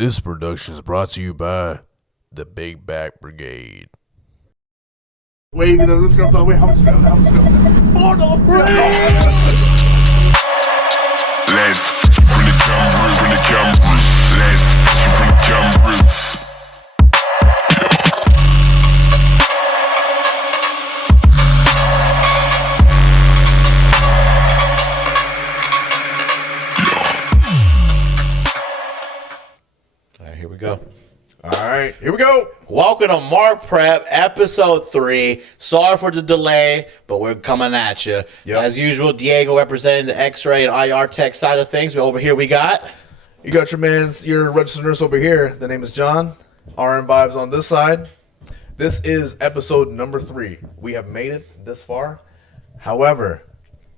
This production is brought to you by the Big Back Brigade. Wait, this girl's on. Wait, how much go? Oh no, bro! Let's from the jump route, Let's from the jump route. All right, here we go. All right, here we go. Welcome to Mark Prep, episode 3. Sorry for the delay, but we're coming at you. Yep. As usual, Diego representing the X-ray and IR tech side of things. Over here we got... You got your registered nurse over here. The name is John. RN Vibes on this side. This is episode number 3. We have made it this far. However,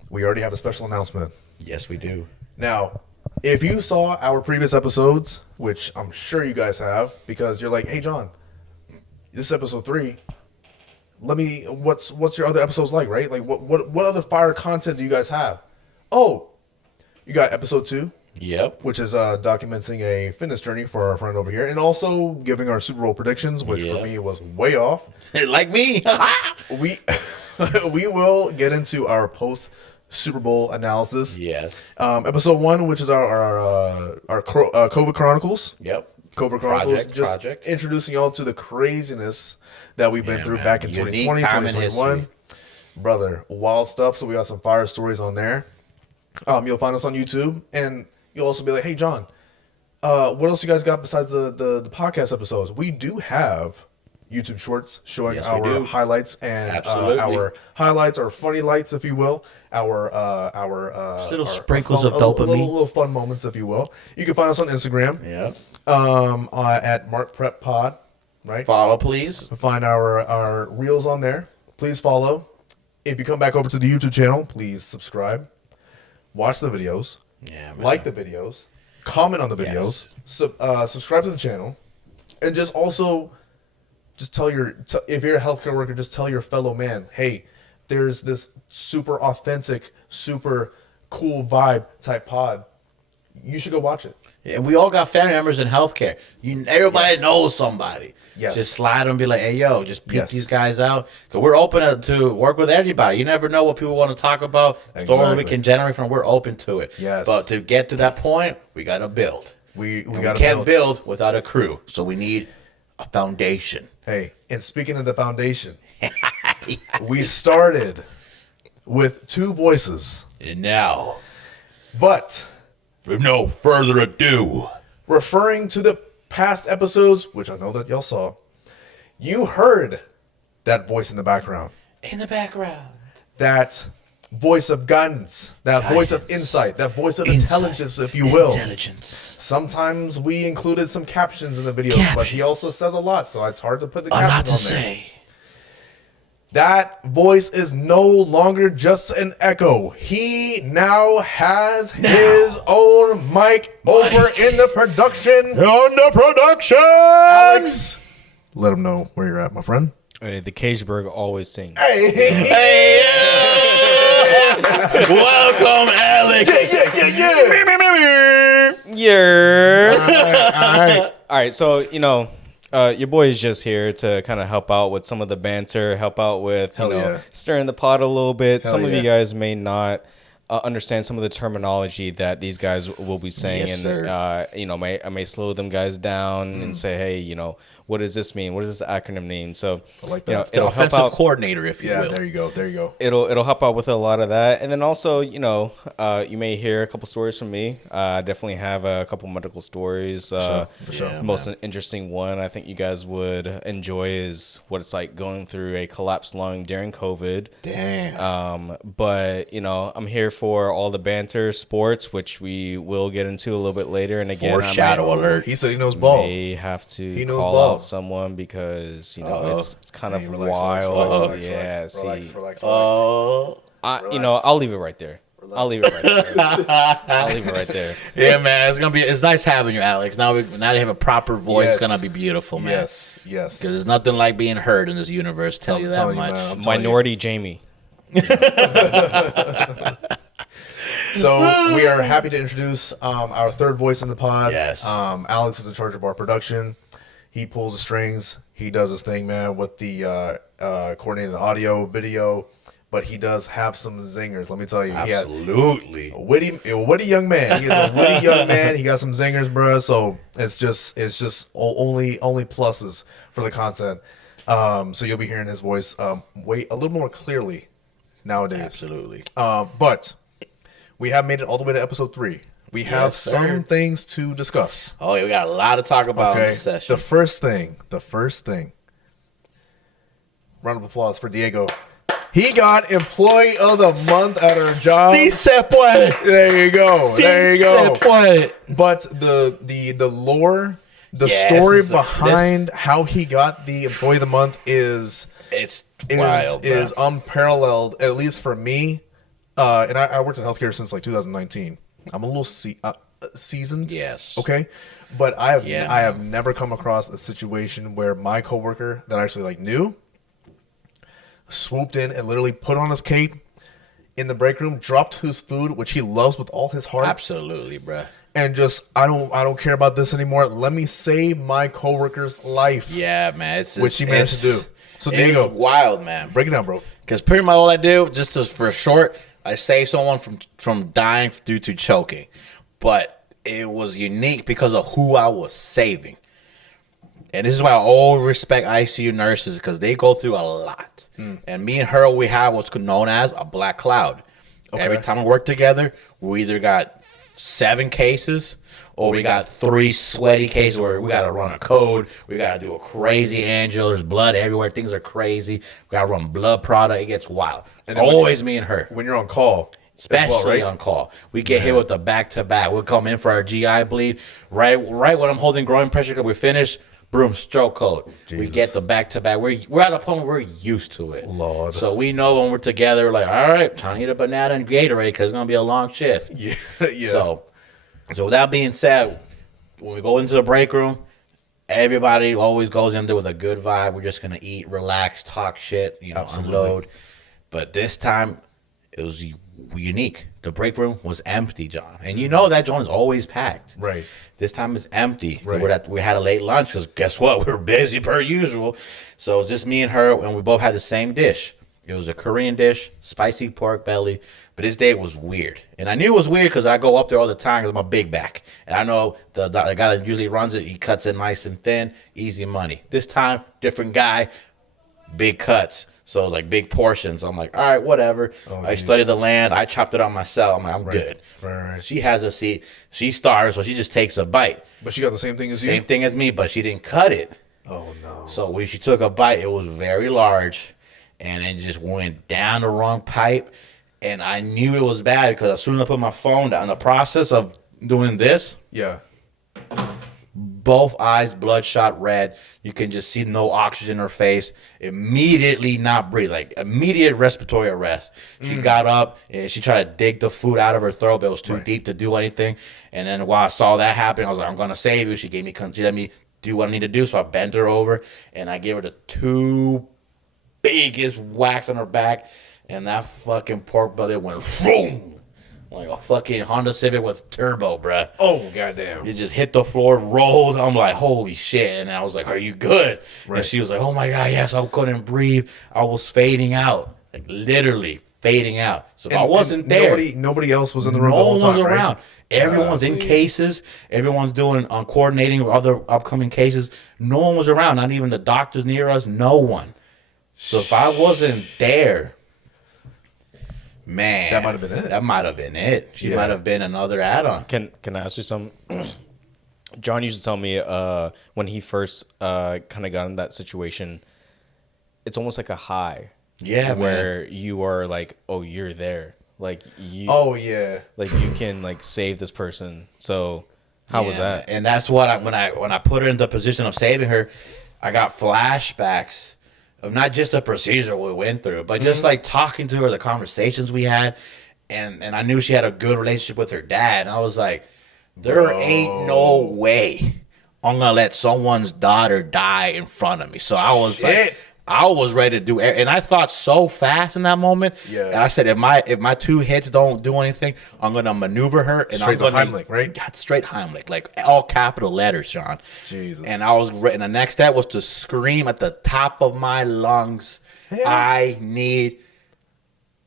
we already have a special announcement. Yes, we do. Now, if you saw our previous episodes, which I'm sure you guys have, because you're like, hey, John, this is episode 3. What's your other episodes like, right? Like, what other fire content do you guys have? Oh, you got episode 2. Yep. Which is documenting a fitness journey for our friend over here, and also giving our Super Bowl predictions, which for me was way off. Like me. we will get into our post Super Bowl analysis. Yes. Episode 1, which is our COVID Chronicles. Yep. COVID Chronicles, Project. Introducing y'all to the craziness that we've been through back in Unique 2020, time in 2021. history. Brother, wild stuff. So we got some fire stories on there. You'll find us on YouTube, and you'll also be like, hey, John, what else you guys got besides the podcast episodes? We do have YouTube shorts showing our highlights and our funny lights, if you will, our little sprinkles of dopamine, little fun moments, if you will. You can find us on Instagram, at Mark Prep Pod, right? Follow, please. Find our reels on there. Please follow. If you come back over to the YouTube channel, please subscribe. Watch the videos, like the videos, comment on the videos, subscribe to the channel, and just tell if you're a healthcare worker, just tell your fellow man, hey, there's this super authentic, super cool vibe type pod. You should go watch it. And we all got family members in healthcare. Everybody knows somebody. Yes. Just slide and be like, hey, yo, just peep these guys out. Because we're open to work with anybody. You never know what people want to talk about. Stories we can generate from. We're open to it. Yes. But to get to that point, we got to build. We can't build without a crew. So we need a foundation. Hey, and speaking of the foundation, we started with 2 voices. And now, But... for no further ado, referring to the past episodes, which I know that y'all saw, you heard that voice in the background. That voice of guidance, that voice of insight, that voice of intelligence, if you will. Sometimes we included some captions in the videos, but he also says a lot, so it's hard to put the captions on there. That voice is no longer just an echo. He now has his own mic over in the production. Alex, let him know where you're at, my friend. Hey, the Cageberg always sings. Hey. Welcome, Alex. Yeah. All right. So, your boy is just here to kind of help out with some of the banter, help out with, stirring the pot a little bit. Some of you guys may not understand some of the terminology that these guys will be saying. Yes, and, sir. I may slow them guys down and say, hey, what does this mean? What does this acronym mean? So, I like that. It'll help out coordinator, if you will. Yeah, there you go. It'll help out with a lot of that. And then also, you may hear a couple stories from me. I definitely have a couple medical stories. For sure. The most interesting one I think you guys would enjoy is what it's like going through a collapsed lung during COVID. Damn. But, I'm here for all the banter, sports, which we will get into a little bit later. And again, Foreshadow alert. He said he knows ball. May have to knows call ball. out someone because, it's kind of Relax, wild. relax. I'll leave it right there. I'll leave it right there. Yeah, man, it's nice having you, Alex. Now you have a proper voice. Yes. It's gonna be beautiful, man. Yes. Because there's nothing like being heard in this universe. Tell you that much. man, Minority Jamie. So we are happy to introduce our third voice in the pod. Yes. Alex is in charge of our production. He pulls the strings. He does his thing, man, with the coordinating the audio, video. But he does have some zingers. Let me tell you, absolutely a witty young man. He is a witty young man. He got some zingers, bro. So it's just only pluses for the content. So you'll be hearing his voice a little more clearly nowadays. Absolutely. But we have made it all the way to episode 3. We have some things to discuss. Oh yeah, we got a lot to talk about in this session. The first thing. Round of applause for Diego. He got Employee of the Month at our job. Sí se puede. There you go. There you go. Se puede. But the lore, the story behind how he got the Employee of the Month is wild, is unparalleled, at least for me. And I worked in healthcare since like 2019. I'm a little seasoned. Yes. Okay. But I have never come across a situation where my coworker that I actually like knew swooped in and literally put on his cape in the break room, dropped his food, which he loves with all his heart. Absolutely, bruh. And just I don't care about this anymore. Let me save my coworker's life. Yeah, man. Which he managed to do. So Diego, wild, man. Break it down, bro. Because pretty much all I do, for short, I save someone from dying due to choking. But it was unique because of who I was saving. And this is why I always respect ICU nurses, because they go through a lot. And me and her, we have what's known as a black cloud. Okay. Every time we work together, we either got 7 cases or we got 3 sweaty cases where we got to run a code. We got to do a crazy angel. There's blood everywhere. Things are crazy. We got to run blood product. It gets wild. And always me and her. When you're on call. Especially on call. We get hit with the back-to-back. We'll come in for our GI bleed. Right when I'm holding growing pressure because we finished. Boom, stroke code. Jesus. We get the back-to-back. We're at a point where we're used to it. Lord. So we know when we're together, we're like, all right, time to eat a banana and Gatorade because it's going to be a long shift. Yeah. So with that being said, when we go into the break room, everybody always goes in there with a good vibe. We're just going to eat, relax, talk shit, unload. But this time, it was unique. The break room was empty, John. And you know that joint is always packed. Right. This time it's empty. Right. We had a late lunch because guess what? We were busy per usual. So it was just me and her, and we both had the same dish. It was a Korean dish, spicy pork belly. But this day was weird. And I knew it was weird because I go up there all the time because I'm a big back. And I know the guy that usually runs it, he cuts it nice and thin, easy money. This time, different guy, big cuts. So like big portions. I'm like, all right, whatever. I studied the land. I chopped it on myself. I'm like, I'm good. Right. She has a seat. She starves, so she just takes a bite. But she got the same thing as you? Same thing as me, but she didn't cut it. Oh, no. So when she took a bite, it was very large, and it just went down the wrong pipe. And I knew it was bad because as soon as I put my phone down, in the process of doing this, both eyes bloodshot red. You can just see no oxygen in her face. Immediately not breathe, like immediate respiratory arrest. She got up and she tried to dig the food out of her throat, but it was too deep to do anything. And then while I saw that happen, I was like, I'm gonna save you. She let me do what I need to do. So I bent her over and I gave her the 2 biggest whacks on her back, and that fucking pork belly went boom. Like a fucking Honda Civic with turbo, bruh. Oh, goddamn. It just hit the floor, rolled. I'm like, holy shit. And I was like, are you good? Right. And she was like, oh my God, yes, I couldn't breathe. I was fading out. Like literally fading out. So if I wasn't there. Nobody else was in the room the whole time, No one was around. Right? Everyone's in cases. Everyone's doing coordinating with other upcoming cases. No one was around. Not even the doctors near us. No one. So if I wasn't there, man, that might have been it. That might have been it. She might have been another add-on. Can I ask you something? John used to tell me when he first kind of got in that situation, it's almost like a high. Yeah, where you are like, oh, you're there. Like you. Oh yeah. Like you can like save this person. So how was that? And that's what when I put her in the position of saving her, I got flashbacks of not just the procedure we went through, but just like talking to her, the conversations we had, and I knew she had a good relationship with her dad. And I was like, there ain't no way I'm gonna let someone's daughter die in front of me. So I was like, I was ready to do it, and I thought so fast in that moment. Yeah. And I said, if my 2 hits don't do anything, I'm gonna maneuver her, and Straight I'm to gonna Heimlich, right? Straight Heimlich, like all capital letters, Sean. Jesus. And and the next step was to scream at the top of my lungs, I need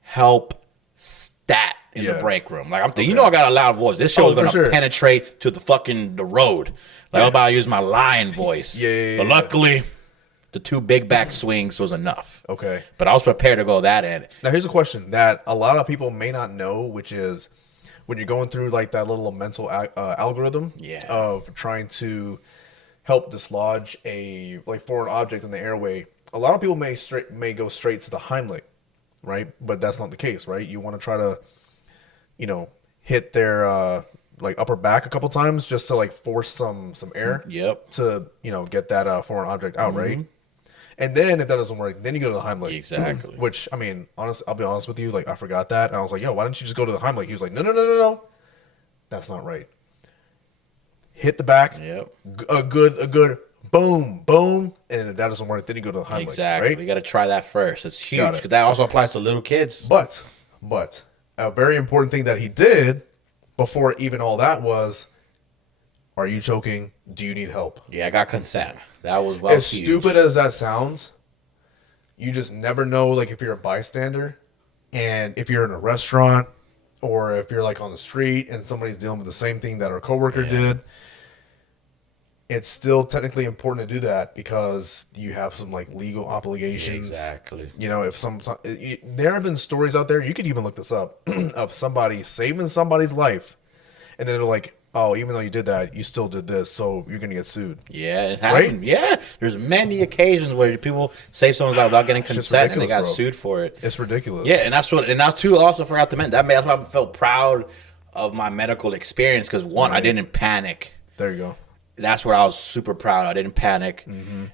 help stat in the break room. Like I'm thinking, I got a loud voice. This show is gonna penetrate to the road. Like I'm about to use my lion voice. But luckily, the 2 big back swings was enough. Okay. But I was prepared to go that end. Now here's a question that a lot of people may not know, which is when you're going through like that little mental algorithm of trying to help dislodge a foreign object in the airway. A lot of people may go straight to the Heimlich, right? But that's not the case, right? You want to try to, hit their upper back a couple times just to force some air. Yep. To get that foreign object out, right? And then if that doesn't work, then you go to the Heimlich. Exactly. Which, I mean, honestly, I'll be honest with you, I forgot that. And I was like, yo, why didn't you just go to the Heimlich? He was like, no. That's not right. Hit the back. Yep. A good boom. And if that doesn't work, then you go to the Heimlich. Exactly. Right? You got to try that first. It's huge. Because that also applies to little kids. But a very important thing that he did before even all that was, are you choking? Do you need help? Yeah, I got consent. That was as huge. Stupid as that sounds, you just never know, if you're a bystander and if you're in a restaurant or if you're on the street and somebody's dealing with the same thing that our coworker did. It's still technically important to do that because you have some legal obligations. Exactly. If there have been stories out there, you could even look this up, of somebody saving somebody's life and then they're like, oh, even though you did that, you still did this, so you're going to get sued. Yeah, it happened. Right? Yeah, there's many occasions where people save someone's life without getting consent and they got sued for it. It's ridiculous. Yeah, and I too also forgot to mention, that's why I felt proud of my medical experience because, one, I didn't panic. There you go. That's where I was super proud. I didn't panic.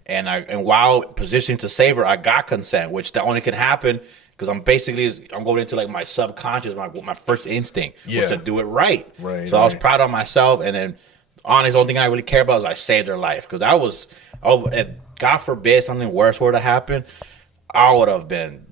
And while positioning to save her, I got consent, which that only can happen because I'm going into my subconscious, my first instinct was to do it right. So I was proud of myself, and then honestly, the only thing I really care about is I saved her life because if God forbid something worse were to happen, I would have been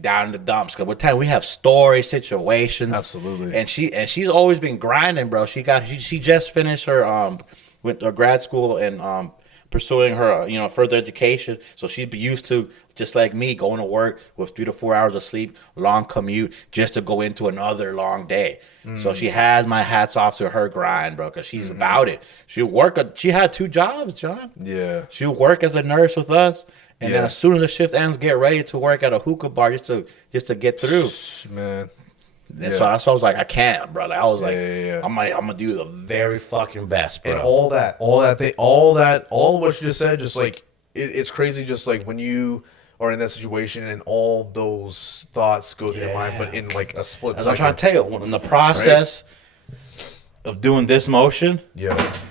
down in the dumps because we have story situations. Absolutely. And she's always been grinding, bro. She just finished her with her grad school and pursuing her further education, so she'd be used to, just like me, going to work with 3 to 4 hours of sleep, long commute, just to go into another long day. So she has my hats off to her grind, bro, because she's about it. She had 2 jobs, John. Yeah. She'll work as a nurse with us, and then as soon as the shift ends, get ready to work at a hookah bar just to get through. Man. So that's why I was like, I can't, brother. I was I'm gonna do the very fucking best, bro. And all what you just said, just it's crazy. Just when you are in that situation and all those thoughts go through your mind, but in a split As second. I'm trying to tell you, in the process of doing this motion,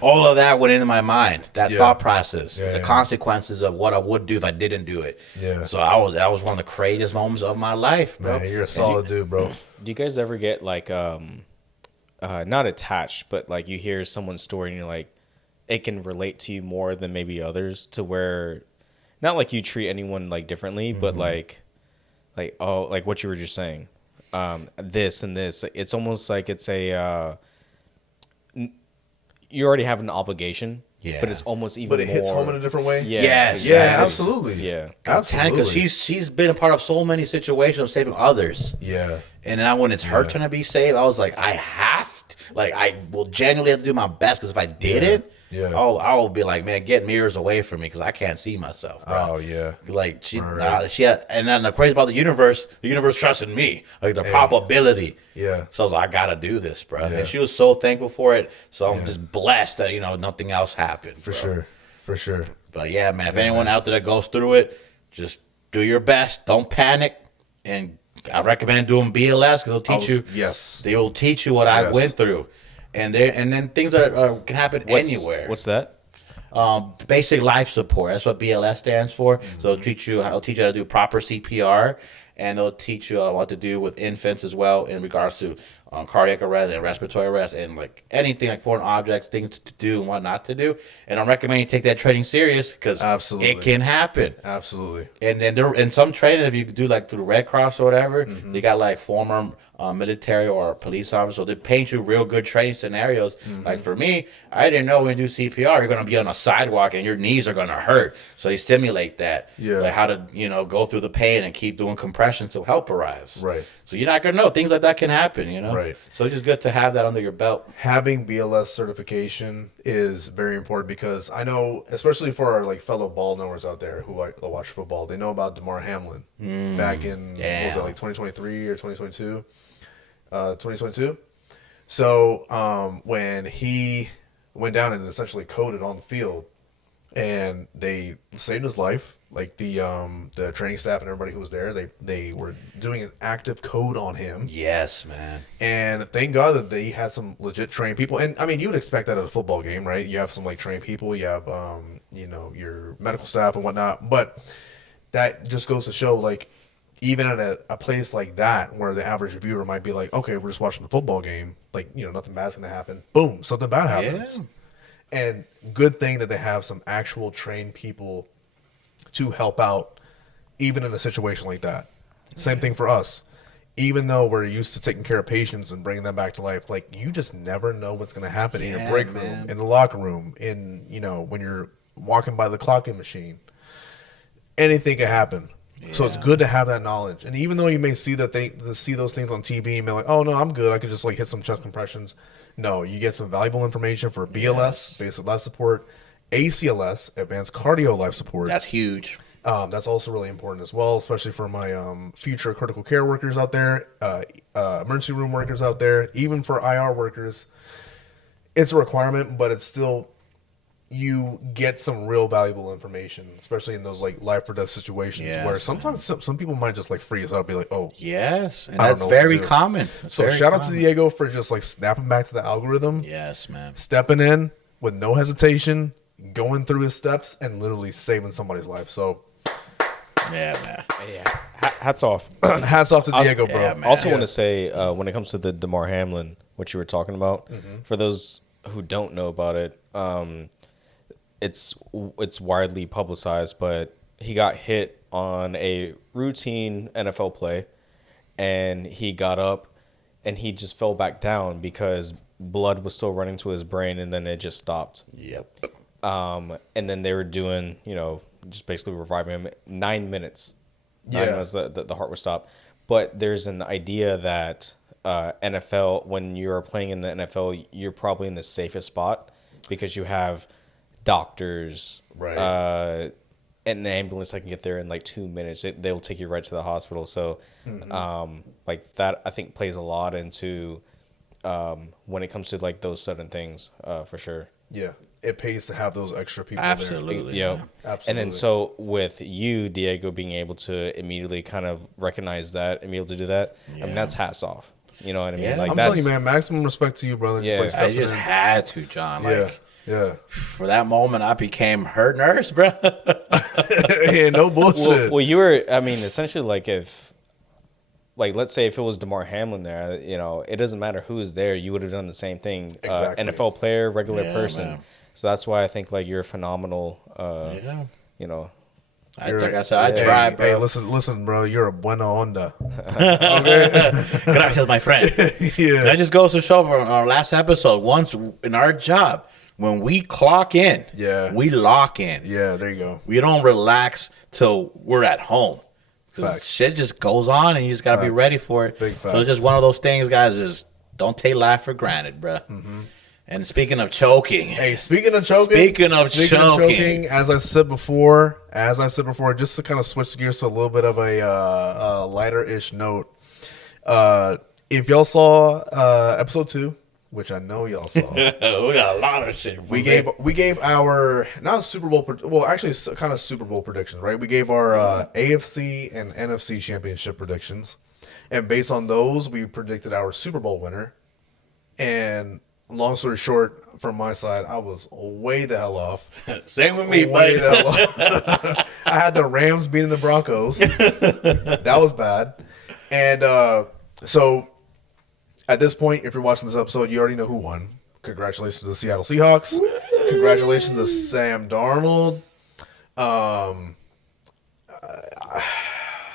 all of that went into my mind. That thought process, the consequences of what I would do if I didn't do it. Yeah. So that was one of the craziest moments of my life, bro. Man, you're a solid dude, bro. Do you guys ever get not attached, but you hear someone's story and you're it can relate to you more than maybe others, to where not you treat anyone differently, but what you were just saying, this and this, it's almost it's a you already have an obligation. Yeah, but it's almost even. But it hits home in a different way. Yeah, yes, yeah, absolutely. Yeah, absolutely. Because she's been a part of so many situations of saving others. Yeah, and then when it's her turn to be saved, I was like, I have to. I will genuinely have to do my best because if I didn't, I will be like, man, get mirrors away from me because I can't see myself, bro. Oh yeah, she had, and then the crazy about the universe trusted me, the probability. Yeah. So I was like, I gotta do this, bro. Yeah. And she was so thankful for it. So I'm just blessed that nothing else happened. For sure. But yeah, man, if anyone out there that goes through it, just do your best. Don't panic, and I recommend doing BLS because they'll teach you. Yes. They will teach you what I went through, and then things can happen anywhere. What's that? Basic life support. That's what BLS stands for. So they'll teach you how to do proper CPR, and they'll teach you what to do with infants as well in regards to cardiac arrest and respiratory arrest and like anything like foreign objects, things to do and what not to do. And I'm recommending you take that training serious because it can happen. Absolutely. And then there in some training, if you do like through the Red Cross or whatever, they got like former military or police officers, so they paint you real good training scenarios. Like for me, I didn't know when you do CPR, you're gonna be on a sidewalk and your knees are gonna hurt. So they simulate that, like how to go through the pain and keep doing compressions till help arrives. Right. So you're not gonna know things like that can happen. Right. So it's just good to have that under your belt. Having BLS certification is very important because I know, especially for our like fellow ball knowers out there who like watch football, they know about DeMar Hamlin back in what was it, like 2023 or 2022. 2022. So when he went down and essentially coded on the field, and they saved his life, like the training staff and everybody who was there, they were doing an active code on him. Yes, man. And thank God that they had some legit trained people. And I mean, you would expect that at a football game, right? You have some like trained people, you have your medical staff and whatnot. But that just goes to show, like, even at a place like that where the average viewer might be like, okay, we're just watching the football game, like, nothing bad's gonna happen. Boom, something bad happens. Yeah. And good thing that they have some actual trained people to help out, even in a situation like that. Same thing for us. Even though we're used to taking care of patients and bringing them back to life, like, you just never know what's gonna happen in your break room, in the locker room, in when you're walking by the clocking machine. Anything can happen. Yeah. So it's good to have that knowledge. And even though you may see see those things on TV and be like, oh no, I'm good, I could just like hit some chest compressions. No, you get some valuable information for BLS, basic life support, ACLS, advanced cardio life support. That's huge. That's also really important as well, especially for my future critical care workers out there, emergency room workers out there, even for IR workers. It's a requirement, but it's still, you get some real valuable information, especially in those like life or death situations where sometimes some people might just like freeze up, be like, oh, yes, and that's very common. So shout out to Diego for just like snapping back to the algorithm. Yes, man. Stepping in with no hesitation, going through his steps, and literally saving somebody's life. So yeah, man. Yeah. Hats off. Hats off to Diego, bro. I also want to say, when it comes to the DeMar Hamlin, what you were talking about, for those who don't know about it, it's widely publicized, but he got hit on a routine NFL play, and he got up, and he just fell back down because blood was still running to his brain, and then it just stopped. Yep. And then they were doing, just basically reviving him. 9 minutes. 9 minutes the heart would stop. But there's an idea that NFL, when you're playing in the NFL, you're probably in the safest spot because you have doctors, right? And an ambulance that can get there in like 2 minutes. They'll take you right to the hospital. So, like that, I think plays a lot into when it comes to like those sudden things, for sure. Yeah, it pays to have those extra people. Absolutely. Yeah, absolutely. And then so with you, Diego, being able to immediately kind of recognize that and be able to do that, I mean, that's hats off. You know what I mean? Yeah. Like, I'm telling you, man, maximum respect to you, brother. Yeah, just I just had to, John. Like, yeah. For that moment, I became hurt nurse, bro. Yeah, no bullshit. Well, you were, I mean, essentially, like, let's say if it was DeMar Hamlin there, it doesn't matter who is there, you would have done the same thing. Exactly. NFL player, regular person. Man. So that's why I think, like, you're phenomenal. Like I said, I tried, bro. Hey, listen, bro. You're a buena onda. Okay? Gracias, my friend. Yeah. That just goes to show from our last episode, once in our job, when we clock in, we lock in. Yeah, there you go. We don't relax till we're at home. Because shit just goes on and you just got to be ready for it. Big facts. So it's just one of those things, guys, just don't take life for granted, bro. And speaking of choking. Hey, speaking of choking, as I said before, just to kind of switch gears to a little bit of a lighter-ish note, if y'all saw episode 2, which I know y'all saw. We got a lot of shit. We gave our, not Super Bowl, actually kind of Super Bowl predictions, right? We gave our AFC and NFC championship predictions. And based on those, we predicted our Super Bowl winner. And long story short, from my side, I was way the hell off. Same with me, way buddy. the hell off. I had the Rams beating the Broncos. That was bad. And so At this point, if you're watching this episode, you already know who won. Congratulations to the Seattle Seahawks. Congratulations to Sam Darnold.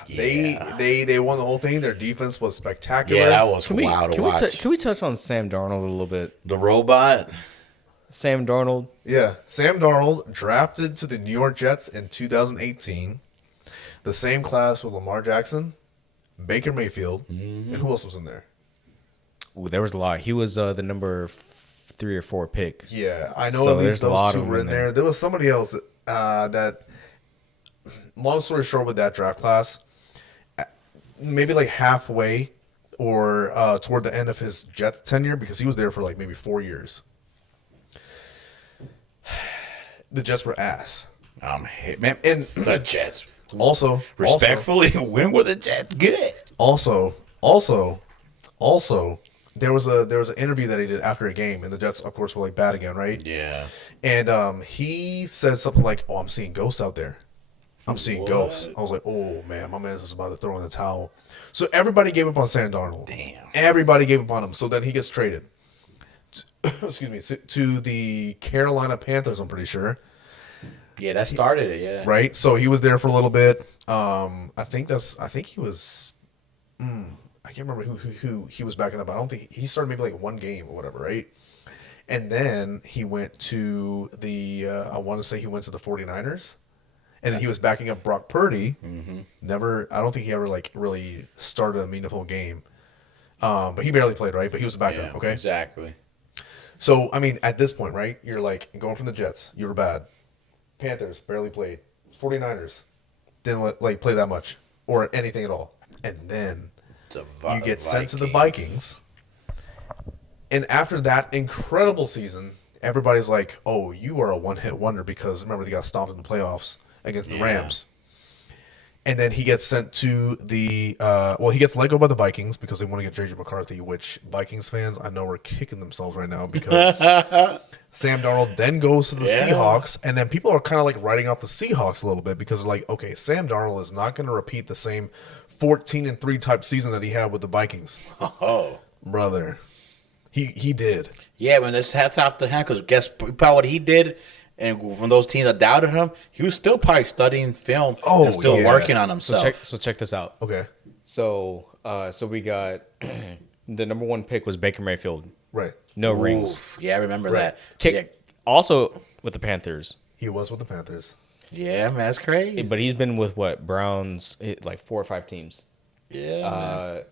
They won the whole thing. Their defense was spectacular. Yeah, that was wild to watch. Can we touch on Sam Darnold a little bit? The robot. Sam Darnold. Yeah, Sam Darnold drafted to the New York Jets in 2018. The same class with Lamar Jackson, Baker Mayfield, and who else was in there? Ooh, there was a lot. He was the number 3 or 4 pick. Yeah, I know So at least there's a lot those two of them were in in there. there. There was somebody else that, long story short, with that draft class, maybe like halfway or toward the end of his Jets tenure, because he was there for like maybe 4 years. The Jets were ass. Man, And the Jets. Also, Respectfully, when were the Jets good? Also, there was an interview that he did after a game, and the Jets, of course, were like bad again, right? Yeah. And he said something like, "Oh, I'm seeing ghosts out there. I'm seeing ghosts." I was like, "Oh man, my man's just about to throw in the towel." So everybody gave up on Sam Darnold. Damn. Everybody gave up on him. So then he gets traded. Excuse me, to the Carolina Panthers. I'm pretty sure. Yeah, that started it. Yeah. Right. So he was there for a little bit. I think he was. I can't remember who he was backing up. I don't think he started maybe like one game or whatever, right? And then he went to the I want to say he went to the 49ers. And then he was backing up Brock Purdy. Never, I don't think he ever like really started a meaningful game. But he barely played, right? But he was a backup, okay? Exactly. So, I mean, at this point, right? You're like going from the Jets, you were bad. Panthers barely played. 49ers didn't like play that much or anything at all. And then you get sent to the Vikings. And after that incredible season, everybody's like, "Oh, you are a one-hit wonder," because remember they got stomped in the playoffs against the Rams. And then he gets sent to the he gets let go by the Vikings because they want to get J.J. McCarthy, which Vikings fans I know are kicking themselves right now because Sam Darnold then goes to the Seahawks, and then people are kind of like writing off the Seahawks a little bit because they're like, okay, Sam Darnold is not going to repeat the same 14-3 type season that he had with the Vikings. Oh, brother, he did. Yeah, man, this hats off to him because guess probably what he did. And from those teams that doubted him, he was still probably studying film and still working on himself. So check this out. Okay. So we got the number 1 pick was Baker Mayfield. Right. No rings. Yeah, I remember Right. that. Also with the Panthers. He was with the Panthers. Yeah, man, that's crazy. But he's been with what? Browns, like 4 or 5 teams. Yeah.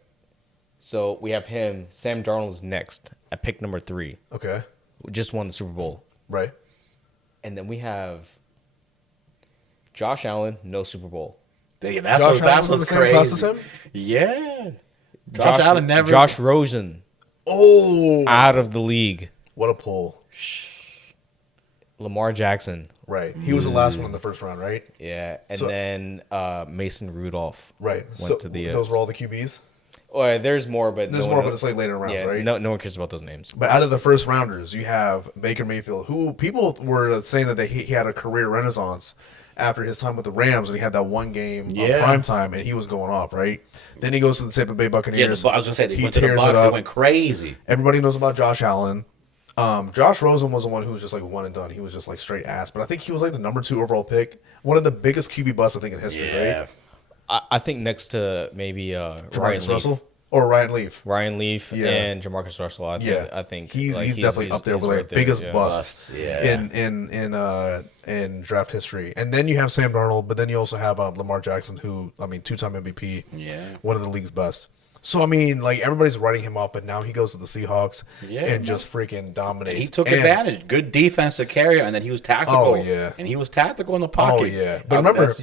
So we have him. Sam Darnold's next at pick number 3. Okay. Just won the Super Bowl. Right. And then we have Josh Allen, no Super Bowl. Yeah, that's Josh that's Allen's in what's the same crazy. class as him? Yeah. Josh Allen never. Josh Rosen Oh, out of the league. what a pull. Lamar Jackson. Right. He was the last one in the first round, right? Yeah. And So- then Mason Rudolph. Right. Went to the those were all the QBs? Oh, there's more, but There's no more, one, but it's like later rounds, yeah, right? no one cares about those names. But out of the first rounders, you have Baker Mayfield, who people were saying that he had a career renaissance after his time with the Rams, and he had that one game on prime time, and he was going off, right? Then he goes to the Tampa Bay Yeah, Buccaneers. I was gonna say they he went to the tears Bucs. it up. It went crazy. Everybody knows about Josh Allen. Josh Rosen was the one who was just like one and done. He was just like straight ass. But I think he was like the number 2 overall pick. One of the biggest QB busts, I think, in history, Yeah. right? I think next to maybe Ryan Jamarcus Leaf. Russell or Ryan Leaf. Ryan Leaf Yeah. and Jamarcus Russell. I think he's like, definitely up there he's with like right there, biggest yeah. busts Yeah. in draft history. And then you have Sam Darnold, but then you also have Lamar Jackson, who 2-time MVP, one of the league's best. So I mean, like everybody's writing him up, but now he goes to the Seahawks and just freaking dominates. He took And- advantage. Good defense to carry, and then he was tactical. Oh, yeah. And he was tactical in the pocket. Oh yeah, but remember,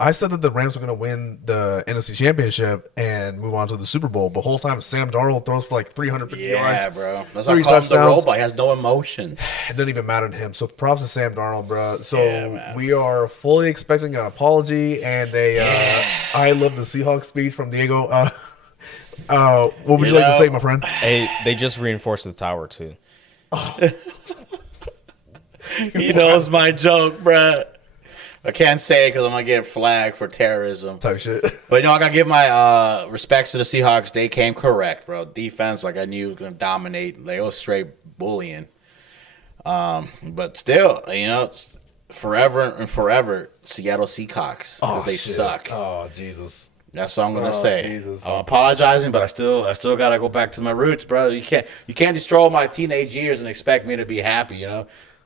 I said that the Rams were going to win the NFC Championship and move on to the Super Bowl. But the whole time, Sam Darnold throws for like 350 yards. Yeah, bro. That's 3 why I call him the touchdowns. robot. He has no emotions. It doesn't even matter to him. So props to Sam Darnold, bro. So Yeah, man. we are fully expecting an apology and a I love the Seahawks speech from Diego. What would you like to say, my friend? Hey, they just reinforced the tower too. He knows my joke, bro. I can't say it because I'm gonna get flagged for terrorism type shit. But I gotta give my respects to the Seahawks. They came correct, bro. Defense, like I knew was gonna dominate. Like, it was straight bullying. But still, it's forever and forever Seattle Seahawks because they suck. Oh Jesus. That's what I'm gonna say. Jesus. I'm apologizing, but I still gotta go back to my roots, bro. You can't destroy my teenage years and expect me to be happy.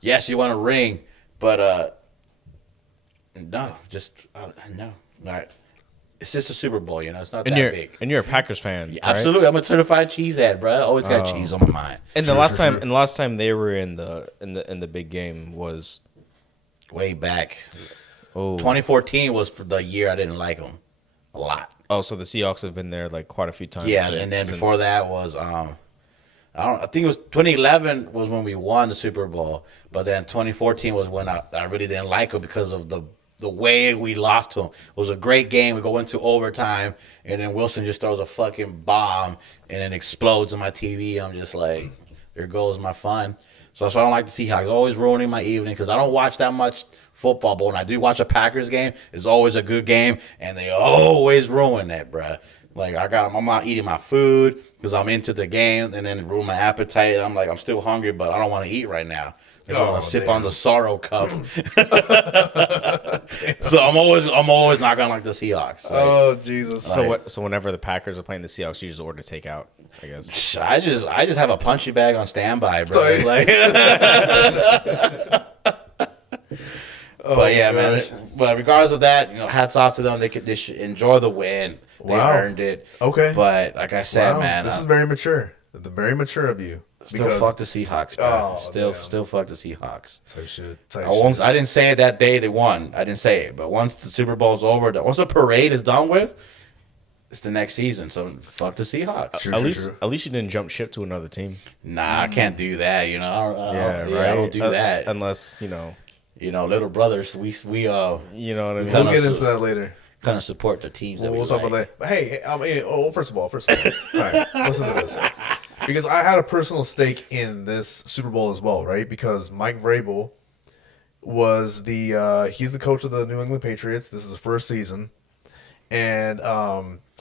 Yes, you want a ring, but no, no. All right. It's just a Super Bowl, it's not that big. And you're a Packers fan, yeah, right? Absolutely. I'm a certified cheesehead, bro. I always got cheese on my mind. And the last time they were in the big game was way back. Oh, 2014 was the year I didn't like them a lot. Oh, so the Seahawks have been there like quite a few times. Yeah, and then before that was I think it was 2011 was when we won the Super Bowl, but then 2014 was when I really didn't like them because of the way we lost to them. It was a great game. We go into overtime, and then Wilson just throws a fucking bomb, and then explodes on my TV. I'm just like, there goes my fun. So that's why I don't like the Seahawks. Always ruining my evening because I don't watch that much football. But when I do watch a Packers game, it's always a good game, and they always ruin that, bruh. Like, I'm not eating my food because I'm into the game, and then it ruin my appetite. I'm like, I'm still hungry, but I don't want to eat right now. I want to sip on the sorrow cup. So I'm always not gonna like the Seahawks. Like, oh Jesus! So whenever the Packers are playing the Seahawks, you just order takeout, I guess. I just have a punching bag on standby, bro. Like, but yeah, man. But regardless of that, hats off to them. They should enjoy the win. They earned it. Okay. But like I said, man, this is very mature. Very mature of you. Still fuck the Seahawks, bro. Still fuck the Seahawks. Type shit. I didn't say it that day they won. I didn't say it. But once the Super Bowl's over, once the parade is done with, it's the next season. So fuck the Seahawks. At least you didn't jump ship to another team. Nah, I can't do that. I don't do that unless little brothers. We you know what I mean. We'll get into that later. Kind of support the teams. We'll talk about that. But hey, first of all, all right, listen to this. Because I had a personal stake in this Super Bowl as well, right? Because Mike Vrabel was he's the coach of the New England Patriots. This is the first season. And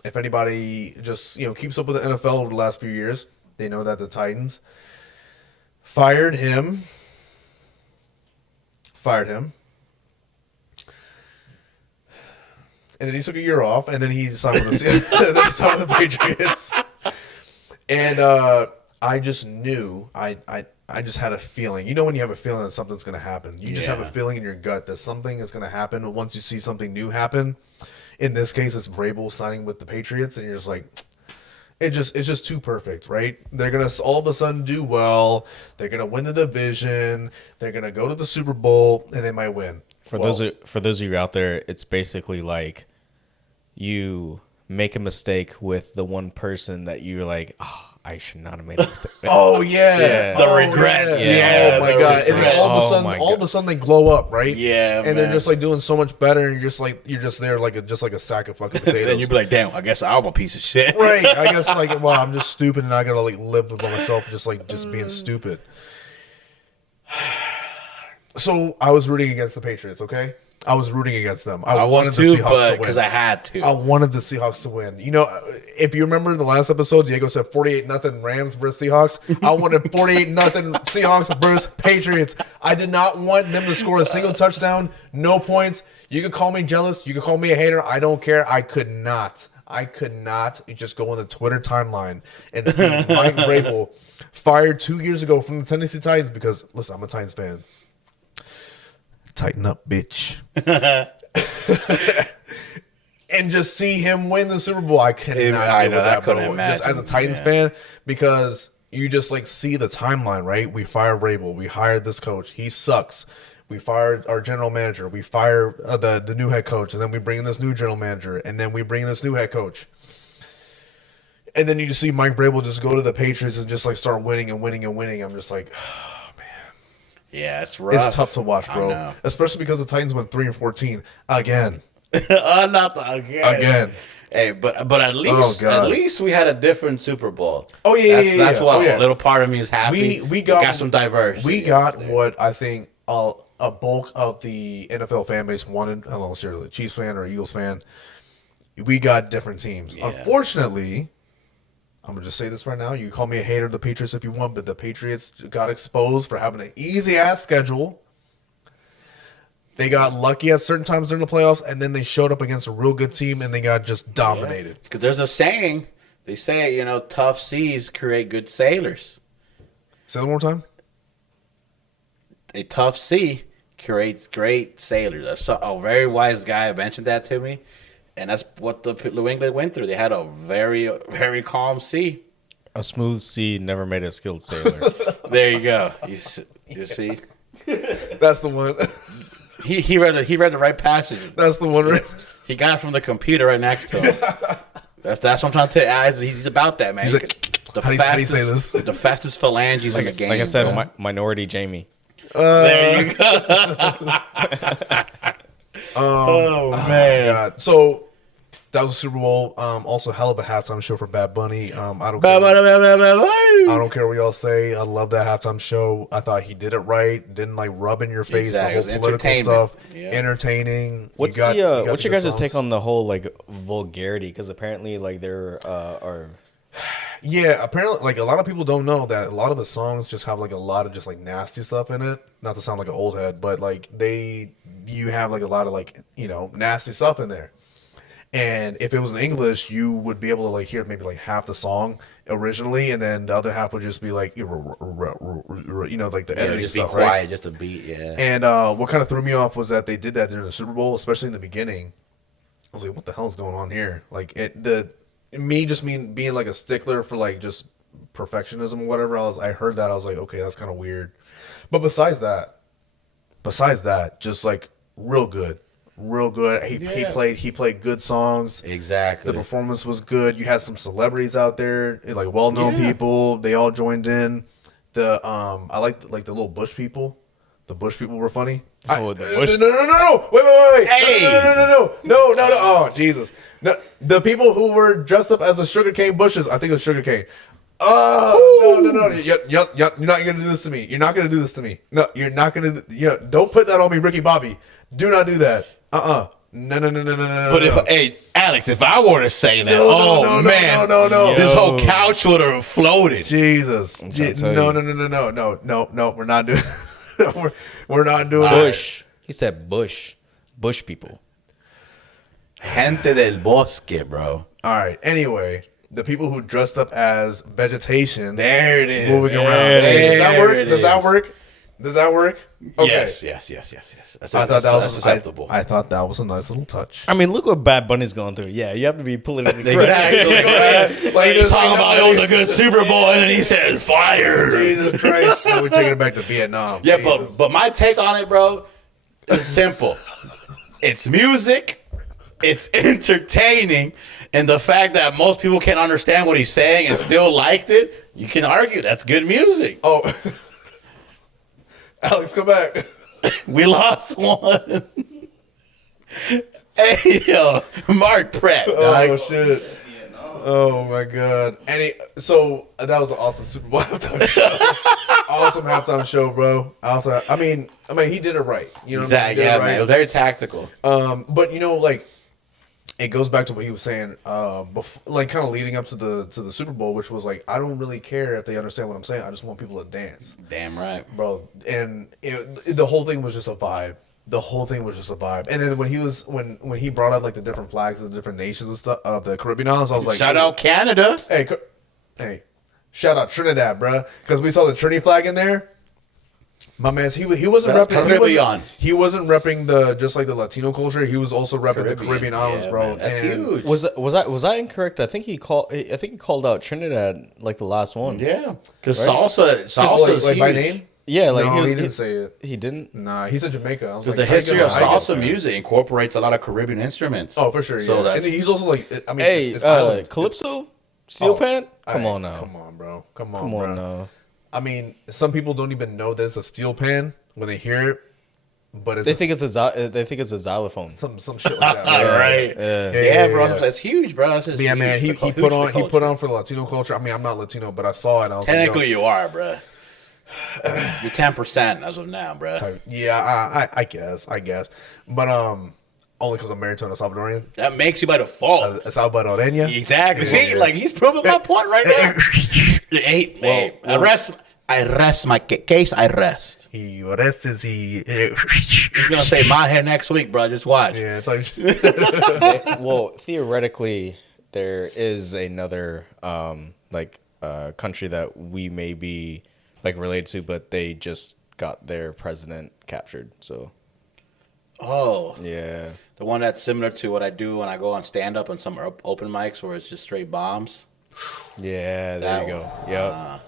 if anybody just, keeps up with the NFL over the last few years, they know that the Titans fired him. And then he took a year off, and then he signed with the Patriots. And I just knew, I just had a feeling. When you have a feeling that something's going to happen. You just have a feeling in your gut that something is going to happen once you see something new happen. In this case, it's Vrabel signing with the Patriots, and you're just like, it's just too perfect, right? They're going to all of a sudden do well. They're going to win the division. They're going to go to the Super Bowl, and they might win. For those of you out there, it's basically like you make a mistake with the one person that you're like, oh, I should not have made a mistake. Oh yeah, the regret. Yeah. Oh my god! And then all of a sudden they glow up, right? Yeah, and they're just like doing so much better, and you're just there like a sack of fucking potatoes. Then you'd be like, damn, I guess I'm a piece of shit. Right? I guess I'm just stupid, and I gotta live with myself, just being stupid. So I was rooting against the Patriots. Okay. I was rooting against them. I wanted the Seahawks to win because I had to. I wanted the Seahawks to win. If you remember in the last episode, Diego said 48-0 Rams versus Seahawks. I wanted 48-0 Seahawks versus Patriots. I did not want them to score a single touchdown, no points. You could call me jealous. You could call me a hater. I don't care. I could not just go on the Twitter timeline and see Mike Vrabel fired 2 years ago from the Tennessee Titans because, listen, I'm a Titans fan. Tighten up, bitch. And just see him win the Super Bowl. I cannot deal with that, bro. Just as a Titans fan, because you just see the timeline, right? We fire Vrabel. We hired this coach. He sucks. We fired our general manager. We fire the new head coach. And then we bring in this new general manager. And then we bring in this new head coach. And then you just see Mike Vrabel just go to the Patriots and just start winning and winning and winning. I'm just like... Yeah, it's rough. It's tough to watch, bro. Especially because the Titans went 3-14 again. Not again. Again. Hey, but at least we had a different Super Bowl. Oh yeah, that's what a little part of me is happy. We got some diverse. We got what I think a a bulk of the NFL fan base wanted, unless you're a Chiefs fan or a Eagles fan, we got different teams. Yeah. Unfortunately, I'm going to just say this right now. You can call me a hater of the Patriots if you want, but the Patriots got exposed for having an easy-ass schedule. They got lucky at certain times during the playoffs, and then they showed up against a real good team, and they got just dominated. Because there's a saying. They say, tough seas create good sailors. Say that one more time. A tough sea creates great sailors. A very wise guy mentioned that to me, and that's what the New England went through. They had a very, very calm sea. A smooth sea never made a skilled sailor. There you go. You see? That's the one. He read the right passage. That's the one. He got it from the computer right next to him. That's what I'm trying to tell you. He's about that, man. He's like, how do you say this? The fastest phalanges in the game. Like I said, minority Jamie. There you go. Oh man. God. So that was the Super Bowl. Also, hell of a halftime show for Bad Bunny. I don't care what y'all say. I love that halftime show. I thought he did it right. Didn't rub in your face the whole political stuff. Yeah. Entertaining. What's what's your guys' take on the whole vulgarity? Because apparently there are. Yeah, apparently, a lot of people don't know that a lot of the songs just have a lot of just nasty stuff in it. Not to sound like an old head, but you have a lot of nasty stuff in there. And if it was in English, you would be able to hear maybe half the song originally, and then the other half would just be the editing just stuff, be quiet, right? just a beat, yeah. And what kind of threw me off was that they did that during the Super Bowl, especially in the beginning. I was like, "What the hell is going on here?" Me being a stickler for just perfectionism or whatever. I heard that, I was like, okay, that's kind of weird. But besides that, just real good. He played good songs. Exactly. The performance was good. You had some celebrities out there, well-known people. They all joined in. I liked the little Bush people. The Bush people were funny. Oh, the Bush. No. Wait. Hey. No. Oh, Jesus. No, the people who were dressed up as the sugarcane bushes. I think it was sugarcane. No. You're not going to do this to me. You're not going to do this to me. No, you're not going to. Don't put that on me, Ricky Bobby. Do not do that. No. But Alex, if I were to say that, No. this whole couch would have floated. Jesus. No. We're not doing. we're not doing Bush. He said Bush. Bush people. Gente del bosque, bro. All right. Anyway, the people who dressed up as vegetation. There it is. Moving around. Does that work? Okay. Yes. I thought that was acceptable. I thought that was a nice little touch. I mean, look what Bad Bunny's going through. Yeah, you have to be politically correct. Exactly. He's talking about it was a good Super Bowl, and then he said fire. Jesus Christ! Now we're taking it back to Vietnam. Yeah, but my take on it, bro, is simple. It's music. It's entertaining, and the fact that most people can't understand what he's saying and still liked it, you can argue that's good music. Oh, Alex, come back. We lost one. Hey, yo, Mark Pratt. Oh, shit. Oh, my God. So that was an awesome Super Bowl halftime show. Awesome halftime show, bro. I mean, he did it right. You know, exactly. Yeah, man. It was very tactical. But it goes back to what he was saying, before, kind of leading up to the Super Bowl, which was I don't really care if they understand what I'm saying. I just want people to dance. Damn right, bro. And the whole thing was just a vibe. And then when he brought up the different flags of the different nations and stuff of the Caribbean islands, I was like, shout out Canada. Hey, shout out Trinidad, bro, because we saw the Trinity flag in there. My man, he wasn't repping. He wasn't repping the Latino culture. He was also repping the Caribbean islands, bro. Man, that's huge. Was I incorrect? I think he called out Trinidad the last one. Yeah, because salsa by name. Yeah, he didn't say it. He didn't. Nah, he said Jamaica. Because the history of salsa music incorporates a lot of Caribbean instruments. Oh, for sure. So and he's also it's Calypso, Steel Pan. Come on now. Come on, bro. Come on now. I mean, some people don't even know that it's a steel pan when they hear it, but they think it's a xylophone. Some shit like that. Right? Yeah, bro. That's huge, bro. That's yeah, man. He put on for the Latino culture. I mean, I'm not Latino, but I saw it. And I was technically you are, bro. You're 10% as of now, bro. Yeah, I guess, but only because I'm married to an Salvadorian. That makes you by default. Salvadoreña. Exactly. See, like he's proving my point right now. Hey, I rest my case. I rest. He rests. He. He's gonna say my hair next week, bro. Just watch. Yeah, it's like. Well, theoretically, there is another country that we may be like related to, but they just got their president captured. So. Oh. Yeah. The one that's similar to what I do when I go on stand up and some open mics where it's just straight bombs. Yeah, there you go. Yep.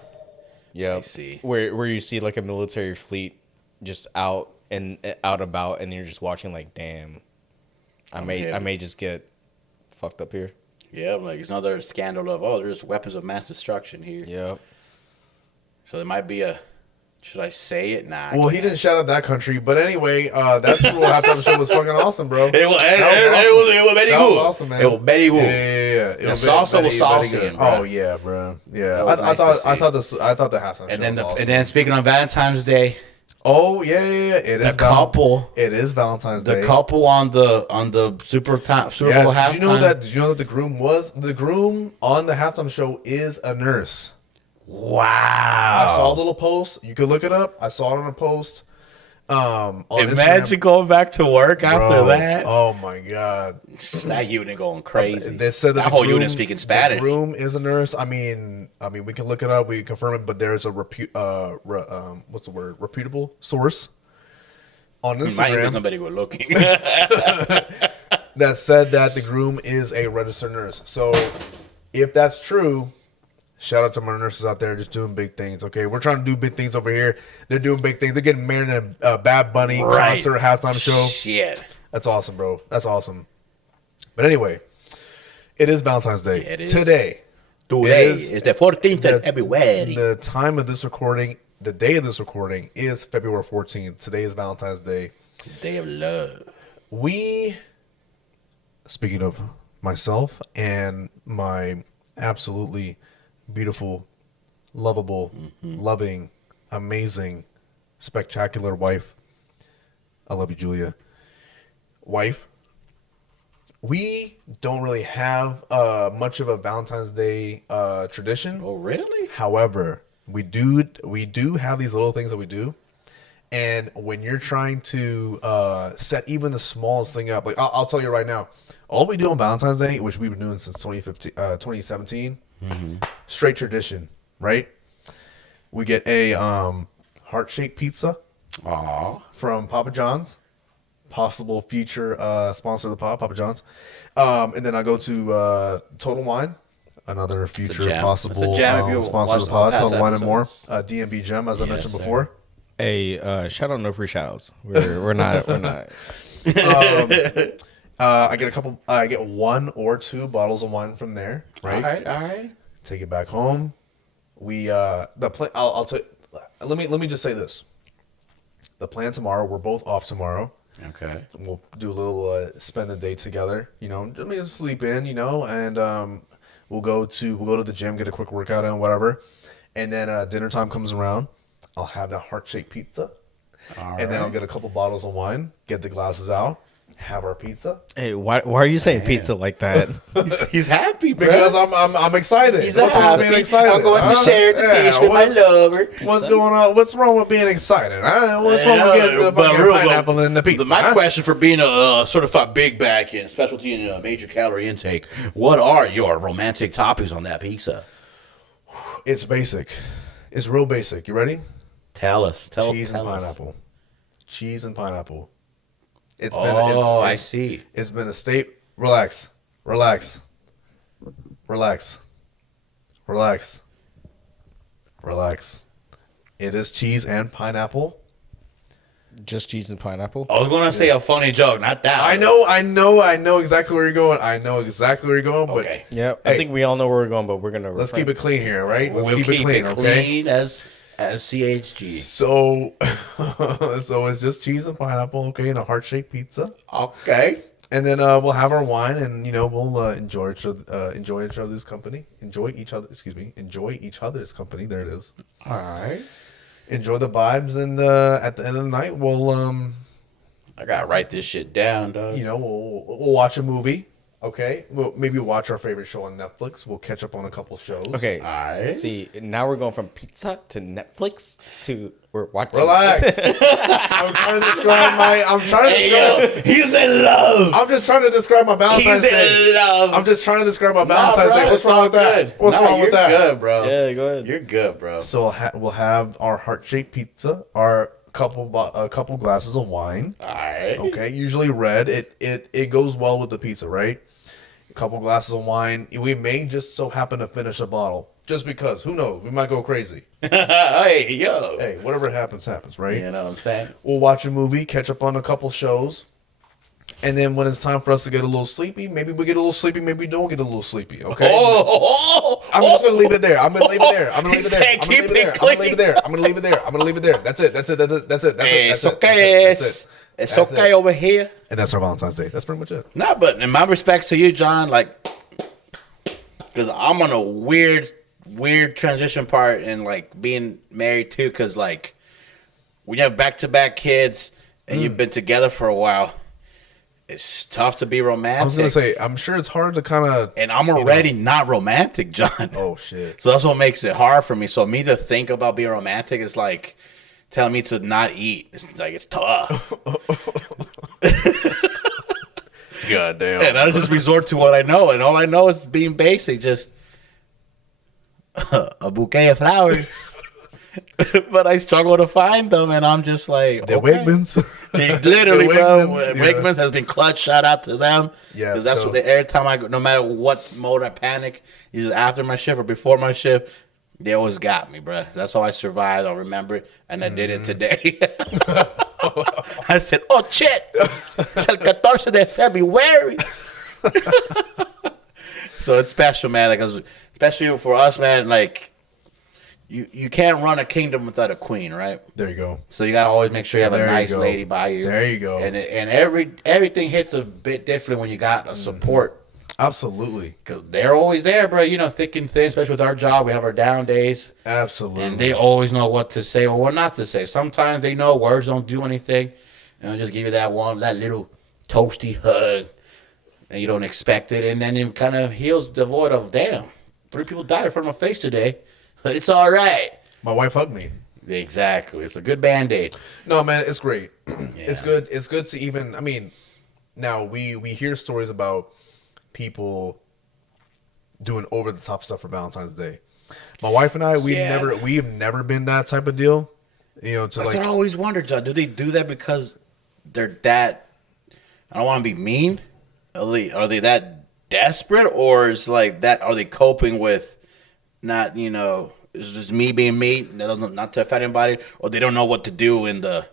Yep. I see. Where you see like a military fleet just out about, and you're just watching like, damn, I may just get fucked up here. Yeah, like it's another scandal of there's weapons of mass destruction here. Yep. So there might be a. Should I say it? Nah. Well, he didn't shout out that country, but anyway, that Super Bowl halftime show was fucking awesome, bro. It was very good. That was awesome, man. It was very good. Yeah. The salsa was saucy, bro. Oh yeah, bro. Yeah, I thought the halftime show was awesome. And then speaking of Valentine's Day. Oh yeah. It is the couple. It is Valentine's Day. The couple on the Super Bowl halftime. Did you know that the groom on the halftime show is a nurse? Wow. I saw a little post. You could look it up. I saw it on a post. On Imagine Instagram. Going back to work after that. Oh my god. That unit going crazy. They said that whole unit speaking Spanish. The groom is a nurse. I mean, we can look it up. We can confirm it. But there's a reputable source on Instagram. Nobody go looking. That said that the groom is a registered nurse. So if that's true. Shout out to my nurses out there just doing big things, okay? We're trying to do big things over here. They're doing big things. They're getting married in a Bad Bunny concert halftime show. Shit. That's awesome, bro. That's awesome. But anyway, it is Valentine's Day. Yeah, it is. Today is the 14th of February. The time of this recording, the day of this recording is February 14th. Today is Valentine's Day. Day of love. Speaking of myself and my absolutely beautiful, lovable, loving, amazing, spectacular wife. I love you, Julia. Wife. We don't really have much of a Valentine's Day tradition. Oh, really? However, we do have these little things that we do. And when you're trying to set even the smallest thing up, like I'll tell you right now, all we do on Valentine's Day, which we've been doing since 2017, straight tradition, right? We get a heart-shaped pizza from Papa John's, possible future sponsor of the pod, Papa John's. And then I go to Total Wine, another future possible sponsor of the pod, Total Wine and More, DMB Gem, as I mentioned before. Hey, shout out, no free shoutouts. We're not. I get 1 or 2 bottles of wine from there. Right. All right. Take it back home. I'll tell you, let me just say this. The plan tomorrow. We're both off tomorrow. Okay. We'll do a little spend the day together. Sleep in. And we'll go to the gym, get a quick workout in, whatever. And then dinner time comes around. I'll have that heart-shaped pizza. Then I'll get a couple bottles of wine, get the glasses out, have our pizza. Hey, why are you saying pizza like that? He's happy, bro. Because I'm excited. He's happy. I'm going to share the dish with my lover. What's going on? What's wrong with being excited? What's wrong with getting the pineapple in the pizza? My question for being a certified big back and specialty in major calorie intake, what are your romantic toppings on that pizza? It's basic. It's real basic. You ready? Tell us. Cheese and pineapple. Cheese and pineapple. I see. It's been a state. Relax. It is cheese and pineapple. Just cheese and pineapple? I was going to say a funny joke, not that. I know exactly where you're going. Okay. But Yeah, I think we all know where we're going, but we're going to... Let's keep it clean here, right? We'll keep it clean, okay? As CHG. So it's just cheese and pineapple, okay, and a heart-shaped pizza. Okay. And then we'll have our wine, and we'll enjoy each other's company. Enjoy each other's company. There it is. All right. enjoy the vibes, and at the end of the night, we'll I gotta write this shit down, dog. you know, we'll watch a movie. Okay, we'll maybe watch our favorite show on Netflix. We'll catch up on a couple shows. Okay. Alright. See, now we're going from pizza to Netflix to we're watching. Relax. I'm trying to describe my. I'm trying to describe. He's in love. I'm just trying to describe my Valentine's He's Day. in love. I'm just trying to describe my Nah, Valentine's bro, Day. What's it's wrong all with that? good. What's Nah, wrong with that? You're good, bro. Yeah, go ahead. You're good, bro. So we'll have our heart-shaped pizza, our a couple glasses of wine. All right. Okay, usually red. It goes well with the pizza, right? A couple glasses of wine. We may just so happen to finish a bottle, just because. Who knows? We might go crazy. Hey, yo. Hey, whatever happens, right? You know what I'm saying? We'll watch a movie, catch up on a couple shows, and then when it's time for us to get a little sleepy, maybe we get a little sleepy, maybe we don't get a little sleepy. Okay. I'm just gonna leave it there. I'm gonna leave it there. I'm gonna leave it there. I'm gonna leave it there. I'm gonna leave it there. I'm gonna leave it there. I'm gonna leave it there. That's it. That's it. That's it. That's it. That's it. It's okay. It's okay over here. And that's our Valentine's Day. That's pretty much it. Nah, but in my respects to you, John, like, because I'm on a weird transition part in like being married too. Because like, when you have back-to-back kids and you've been together for a while, it's tough to be romantic. I was gonna say, I'm sure it's hard to kind of. And I'm already not romantic, John. Oh shit. So that's what makes it hard for me. So me to think about being romantic is like telling me to not eat. It's like it's tough. Goddamn. And I just resort to what I know, and all I know is being basic, just a bouquet of flowers. But I struggle to find them, and I'm just like, The Wegmans. Literally, The bro. Wegmans, yeah. Wegmans has been clutch. Shout out to them. Yeah, because that's so- what every time I go, no matter what mode I panic, either after my shift or before my shift, they always got me, bro. That's how I survived. I'll remember it, and I did it today. I said, "Oh shit, it's el 14 de February." So it's special, man. Because especially for us, man, like. You can't run a kingdom without a queen, right? There you go. So you gotta always make sure you have There a you nice go. lady by you. There you go. And everything hits a bit different when you got a support, Absolutely. because they're always there, bro. You know, thick and thin. Especially with our job, we have our down days, Absolutely. and they always know what to say or what not to say. Sometimes they know words don't do anything, and they'll just give you that little toasty hug, and you don't expect it, and then it kind of heals the void of damn. 3 people died in front of my face today. But it's all right. My wife hugged me. Exactly. It's a good Band-Aid. No, man, it's great. It's good. It's good to even. I mean, now we hear stories about people doing over the top stuff for Valentine's Day. My wife and I, we've never been that type of deal. You know, to That's like. what I always wondered, John. Do they do that because they're that? I don't want to be mean. Are they that desperate, or is like that? Are they coping with not? You know, is just me being me, not to offend anybody, or they don't know what to do in the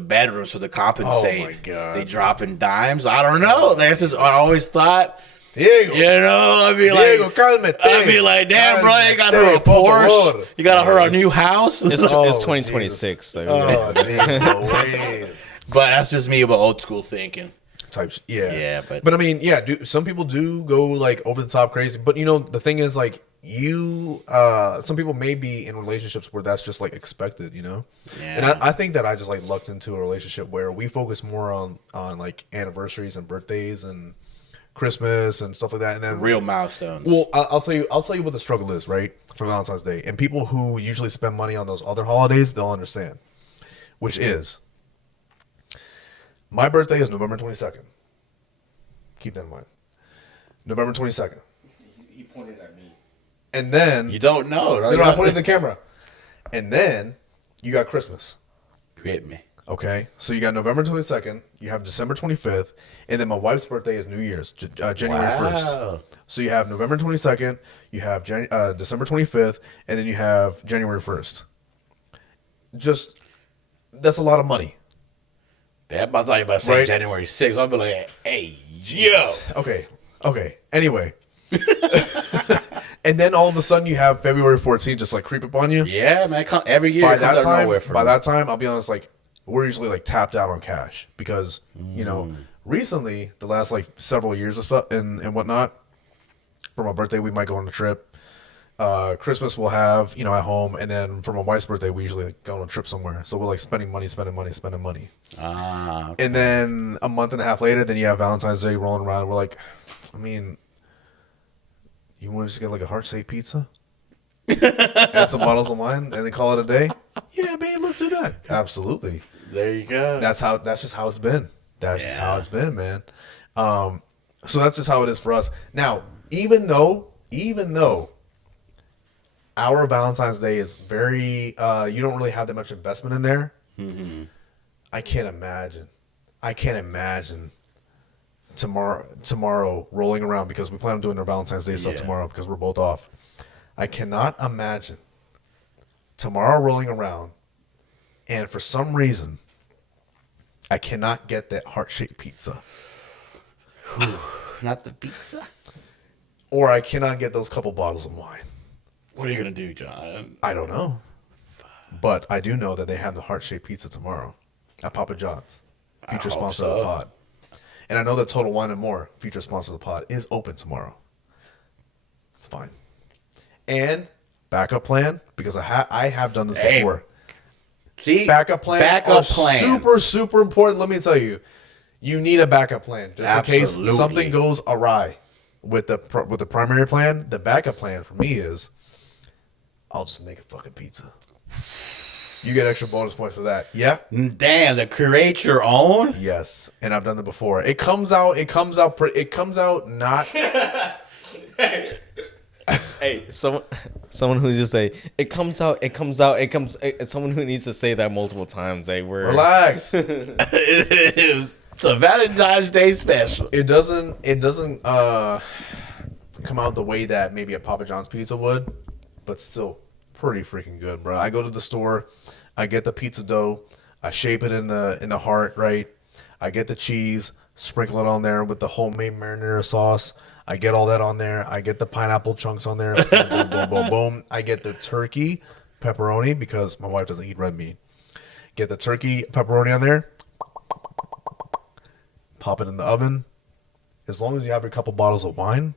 bedroom, so to compensate. Oh my God. They dropping dimes. I don't know. That's just I always thought. Diego, You know, I'd be Diego, like, cálmate. I'd be like, damn, bro, you got her a Porsche, you got her a new house. It's Oh, 2026. So Oh, Diego, But that's just me about old school thinking. Yeah, but- I mean, yeah, some people do go like over the top crazy, but you know, the thing is like some people may be in relationships where that's just like expected, you know. Yeah. And I think that I just like lucked into a relationship where we focus more on like anniversaries and birthdays and Christmas and stuff like that, and then Real milestones. Well, I'll tell you what the struggle is, right, for Valentine's Day. And people who usually spend money on those other holidays, they'll understand. Which is, my birthday is November 22nd. Keep that in mind. November 22nd. He pointed at me. And then You don't know. no, I put it in the camera. And then you got Christmas. Hit me. Okay, so you got November 22nd, you have December 25th, and then my wife's birthday is New Year's, January 1st. So you have November 22nd, you have December 25th, and then you have January 1st. Just, that's a lot of money. Damn, I thought you were about to say Right. January 6th. I'd be like, hey, yo. Okay, anyway. And then all of a sudden you have February 14th just like creep up on you. Yeah, man. Every year By it comes that out of time, nowhere for me. I'll be honest, like, we're usually like tapped out on cash because you know recently the last like several years or stuff and whatnot for my birthday we might go on a trip. Christmas we'll have, you know, at home, and then for my wife's birthday we usually like, go on a trip somewhere. So we're like spending money. Ah. Okay. And then a month and a half later, then you have Valentine's Day rolling around. We're like, I mean, you want to just get like a heart-shaped pizza? And some bottles of wine, and then call it a day? Yeah, babe, let's do that. Absolutely. There you go. That's just how it's been. That's just how it's been, man. So that's just how it is for us. Now, even though our Valentine's Day is very, you don't really have that much investment in there. Mm-hmm. I can't imagine tomorrow rolling around, because we plan on doing our Valentine's Day stuff tomorrow because we're both off. I cannot imagine tomorrow rolling around, and for some reason, I cannot get that heart-shaped pizza. Not the pizza. Or I cannot get those couple bottles of wine. What are you going to do, John? I don't know. But I do know that they have the heart-shaped pizza tomorrow at Papa John's, future sponsor of the pod. And I know that Total Wine & More, future sponsor of the pod, is open tomorrow. It's fine. And backup plan, because I have done this before. See? Backup plans are super, super important. Let me tell you. You need a backup plan just in case something goes awry with the primary plan. The backup plan for me is I'll just make a fucking pizza. You get extra bonus points for that. Yeah. Damn, to create your own? Yes, and I've done that before. It comes out not. Hey, someone who just say it comes out. It's someone who needs to say that multiple times. Relax. It's a Valentine's Day special. It doesn't come out the way that maybe a Papa John's pizza would, but still pretty freaking good, bro. I go to the store, I get the pizza dough, I shape it in the heart, right? I get the cheese, sprinkle it on there with the homemade marinara sauce. I get all that on there. I get the pineapple chunks on there. Boom, boom, boom, boom, boom. I get the turkey pepperoni because my wife doesn't eat red meat. Get the turkey pepperoni on there. Pop it in the oven. As long as you have a couple bottles of wine,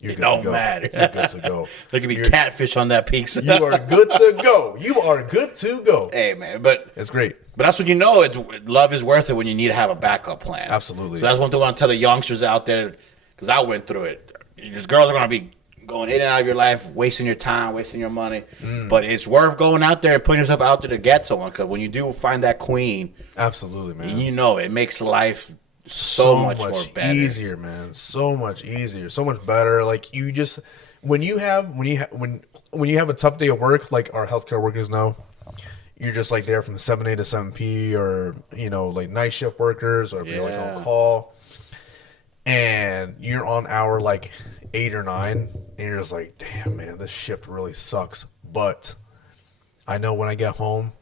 you're good to go. Matter. You're good to go. There could be catfish on that pizza. You are good to go. You are good to go. Hey, man, but it's great. But that's when you know love is worth it, when you need to have a backup plan. Absolutely. So that's one thing I want to tell the youngsters out there, because I went through it. These girls are going to be going in and out of your life, wasting your time, wasting your money. But it's worth going out there and putting yourself out there to get someone, because when you do find that queen, absolutely, man, you know it makes life so much more better. Easier, man. So much easier, so much better. Like you just when you have a tough day at work, like our healthcare workers know, you're just like there from 7 a to 7 p, or like night shift workers, or if you're like on call, and you're on hour like 8 or 9, and you're just like, damn, man, this shift really sucks. But I know when I get home,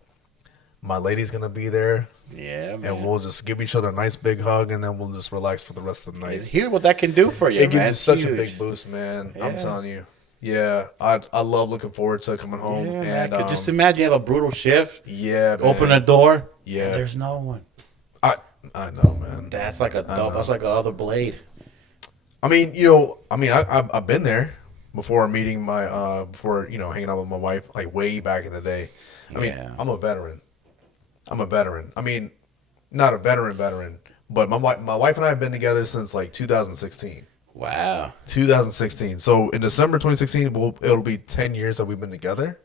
my lady's gonna be there. Yeah, man. And we'll just give each other a nice big hug, and then we'll just relax for the rest of the night. Here's what that can do for you. It gives you such a big boost, man. Yeah. I'm telling you. Yeah, I love looking forward to coming home. Yeah, and just imagine you have a brutal shift. Yeah, man. Open a door. Yeah, and there's no one. I know, man. That's like that's like another blade. I mean, I've been there before meeting my hanging out with my wife, like way back in the day. I mean, I'm a veteran. I mean, not a veteran, but my wife and I have been together since like 2016. Wow. 2016. So in December 2016, it'll be 10 years that we've been together.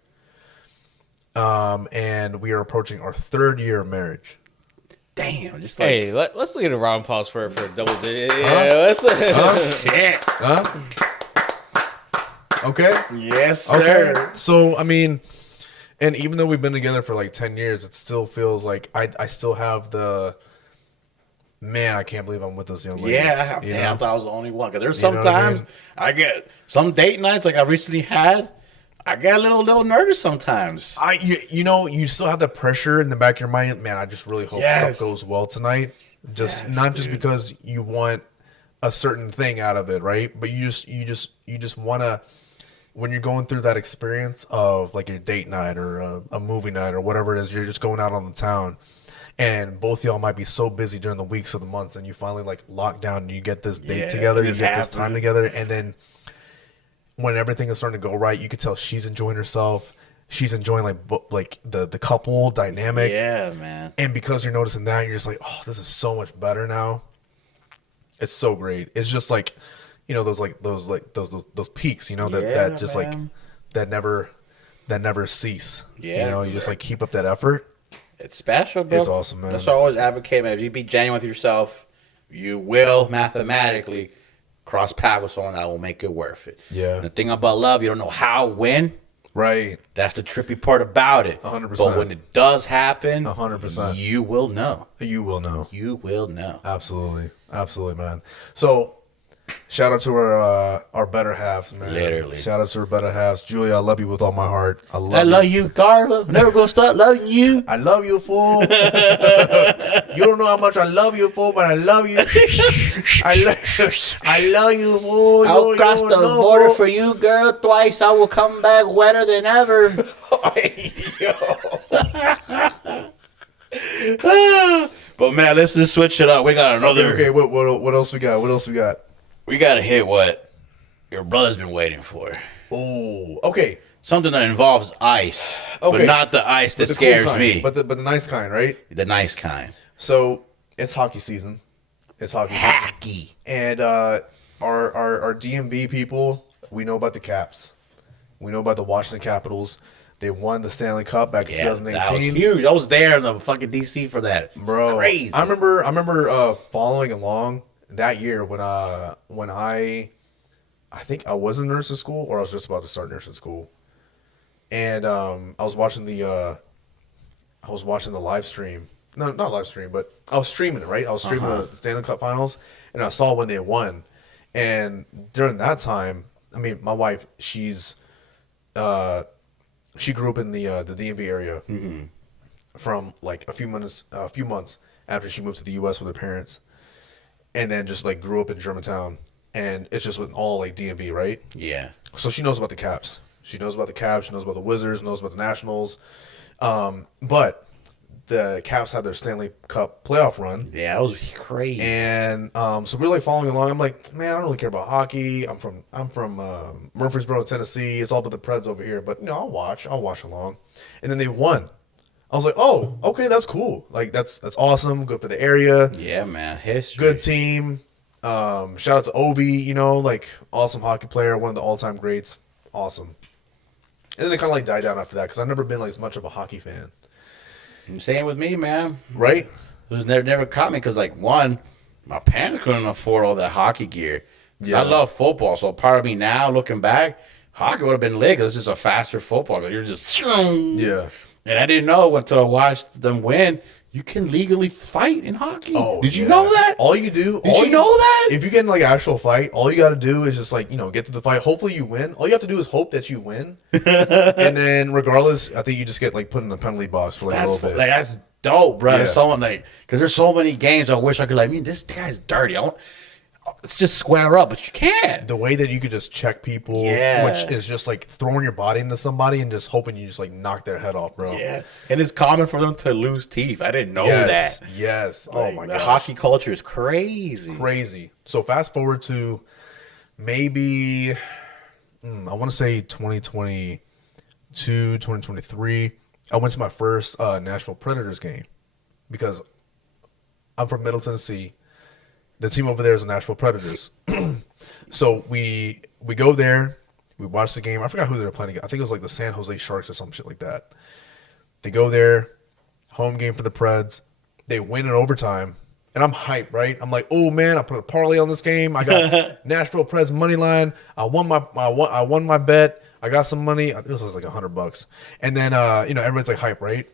And we are approaching our 3rd year of marriage. Damn. Just like, hey, let's get a round of applause for a double digit. Yeah, shit. Okay. Yes, sir. Okay. So, I mean, and even though we've been together for like 10 years, it still feels like I still have the, man, I can't believe I'm with this young lady. Yeah, I thought I was the only one. Because there's sometimes I get some date nights like I recently had, I get a little nervous sometimes. You still have the pressure in the back of your mind. Man, I just really hope stuff goes well tonight. Just because you want a certain thing out of it, right? But you just want to, when you're going through that experience of like your date night or a movie night or whatever it is, you're just going out on the town, and both y'all might be so busy during the weeks or the months, and you finally like lock down and you get this date together, you get this time together, and then when everything is starting to go right, you could tell she's enjoying herself. She's enjoying like the couple dynamic. Yeah, man. And because you're noticing that, you're just like, oh, this is so much better now. It's so great. It's just like, you know, those peaks, you know, that just man. Like that never cease. Yeah. You know, you just like keep up that effort. It's special, bro. It's awesome, man. That's why I always advocate, man. If you be genuine with yourself, you will mathematically cross paths with someone that will make it worth it. Yeah. The thing about love, you don't know how, when. Right. That's the trippy part about it. 100%. But when it does happen, 100%, you will know. You will know. You will know. Absolutely, absolutely, man. So, shout out to our better halves, man. Literally. Shout out to our better halves, Julia. I love you with all my heart. I love you, Carla. Never gonna stop loving you. I love you, fool. You don't know how much I love you, fool, but I love you. I love you, fool. I'll cross the border for you, girl. Twice I will come back wetter than ever. But man, let's just switch it up. We got another. Okay. What else we got? What else we got? We gotta hit what your brother's been waiting for. Oh, okay. Something that involves ice, but not the ice that scares cool me. But the nice kind, right? The nice kind. So it's hockey season. And our DMV people, we know about the Caps. We know about the Washington Capitals. They won the Stanley Cup back in 2018. That was huge. I was there in the fucking DC for that. Bro, crazy. I remember following along that year when I think I was in nursing school or I was just about to start nursing school. And I was watching the live stream. No, not live stream, but I was streaming it, right? I was streaming the Stanley Cup Finals, and I saw when they won. And during that time, I mean, my wife, she grew up in the DMV area from like a few months after she moved to the U.S. with her parents, and then just like grew up in Germantown, and it's just with all like DMV, right? Yeah. So she knows about the Caps. She knows about the Caps. She knows about the Wizards. Knows about the Nationals. But the Caps had their Stanley Cup playoff run. Yeah, that was crazy. And so we're like following along. I'm like, man, I don't really care about hockey. I'm from Murfreesboro, Tennessee. It's all about the Preds over here. But I'll watch along. And then they won. I was like, oh, okay, that's cool. Like that's awesome. Good for the area. Yeah, man. History. Good team. Shout out to Ovi. Like awesome hockey player, one of the all-time greats. Awesome. And then it kind of like died down after that because I've never been like as much of a hockey fan. Same with me, man. Right? It was never caught me because, like, one, my parents couldn't afford all that hockey gear. Yeah. I love football, so part of me now, looking back, hockey would have been lit because it's just a faster football. You're just... Yeah. And I didn't know until I watched them win, you can legally fight in hockey. Oh, Did you know that? All you do... Did you know that? If you get in, like, an actual fight, all you got to do is just, like, get through the fight. Hopefully you win. All you have to do is hope that you win. And then, regardless, I think you just get, like, put in a penalty box for, like, a little bit. Like, that's dope, bro. Yeah. Someone, like... Because there's so many games I wish I could, like, this guy's dirty. Let's just square up, but you can't. The way that you could just check people, which is just like throwing your body into somebody and just hoping you just like knock their head off, bro. Yeah, and it's common for them to lose teeth. I didn't know that. Yes. Oh my god, hockey culture is crazy. Crazy. So fast forward to maybe I want to say 2022, 2023. I went to my first Nashville Predators game because I'm from Middle Tennessee. The team over there is the Nashville Predators. So we go there. We watch the game. I forgot who they were playing against. I think it was like the San Jose Sharks or some shit like that. They go there. Home game for the Preds. They win in overtime. And I'm hyped, right? I'm like, oh, man, I put a parlay on this game. I got Nashville Preds money line. I won my bet. I got some money. It was like $100. And then, everybody's like hype, right?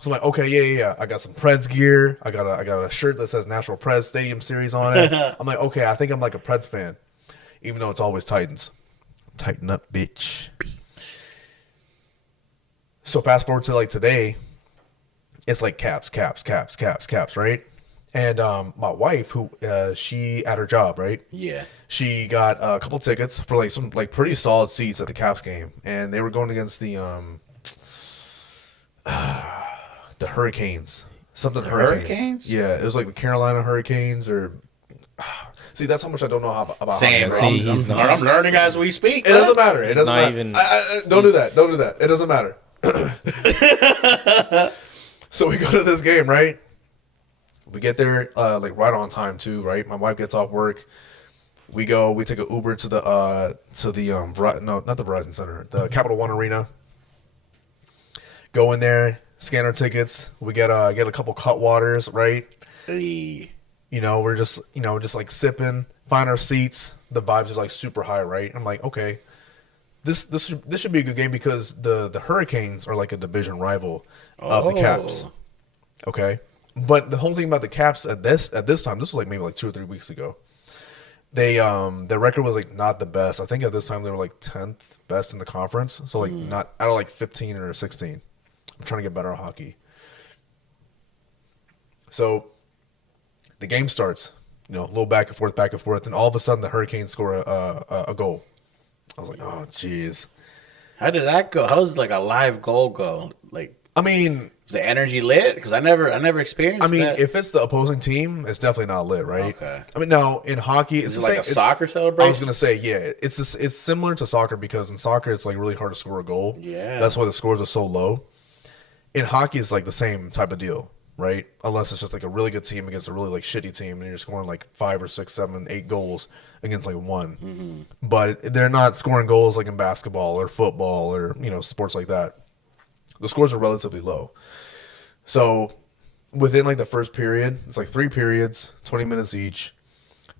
So I'm like, okay, yeah. I got some Preds gear. I got a shirt that says Nashville Preds Stadium Series on it. I'm like, okay, I think I'm like a Preds fan, even though it's always Titans. Tighten up, bitch. So fast forward to like today, it's like caps, right? And my wife, who she at her job, right? Yeah. She got a couple tickets for like some like pretty solid seats at the Caps game, and they were going against the Hurricanes. Something Hurricanes. Hurricanes? Yeah, it was like the Carolina Hurricanes or See, that's how much I don't know about Same. hockey. See, I'm learning as we speak. It doesn't matter. It doesn't not matter. even- Don't do that. Don't do that. It doesn't matter. So we go to this game, right? We get there like right on time too, right? My wife gets off work. We take an Uber to the no, not the Verizon Center, the Capital One Arena. Go in there, scan our tickets. We get a couple cut waters, right? Hey. You know, we're just like sipping, find our seats. The vibes are like super high, right? I'm like, okay, this should be a good game because the Hurricanes are like a division rival of the Caps. Okay, but the whole thing about the Caps at this time, this was like maybe like 2 or 3 weeks ago. They their record was like not the best. I think at this time they were like 10th best in the conference. So like not out of like 15 or 16. I'm trying to get better at hockey. So the game starts, you know, a little back and forth, and all of a sudden the Hurricanes score a goal. I was like, oh jeez. How did that go? How does like a live goal go? Like, I mean, is the energy lit? Because I never experienced. I mean, that. if it's the opposing team, it's definitely not lit, right? Okay. I mean, now in hockey, it's is the it like same. a soccer celebration? I was gonna say, yeah, it's similar to soccer because in soccer it's like really hard to score a goal. Yeah. That's why the scores are so low. In hockey, it's like the same type of deal, right? Unless it's just like a really good team against a really like shitty team, and you're scoring like 5 or 6, 7, 8 goals against like one. Mm-hmm. But they're not scoring goals like in basketball or football or sports like that. The scores are relatively low. So within like the first period, it's like 3 periods, 20 minutes each.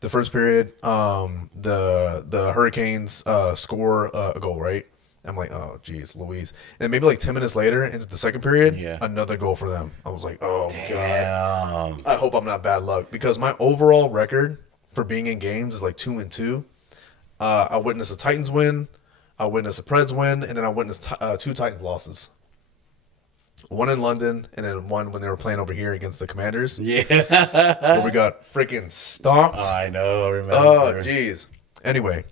The first period, the Hurricanes score a goal, right? I'm like, oh, geez, Louise. And maybe like 10 minutes later into the second period, another goal for them. I was like, oh, God. I hope I'm not bad luck because my overall record for being in games is like 2-2. I witnessed a Titans win, I witnessed a Preds win, and then I witnessed 2 Titans losses. One in London, and then one when they were playing over here against the Commanders. Yeah. Where we got freaking stomped. Oh, I know. I remember. Oh, jeez. Anyway,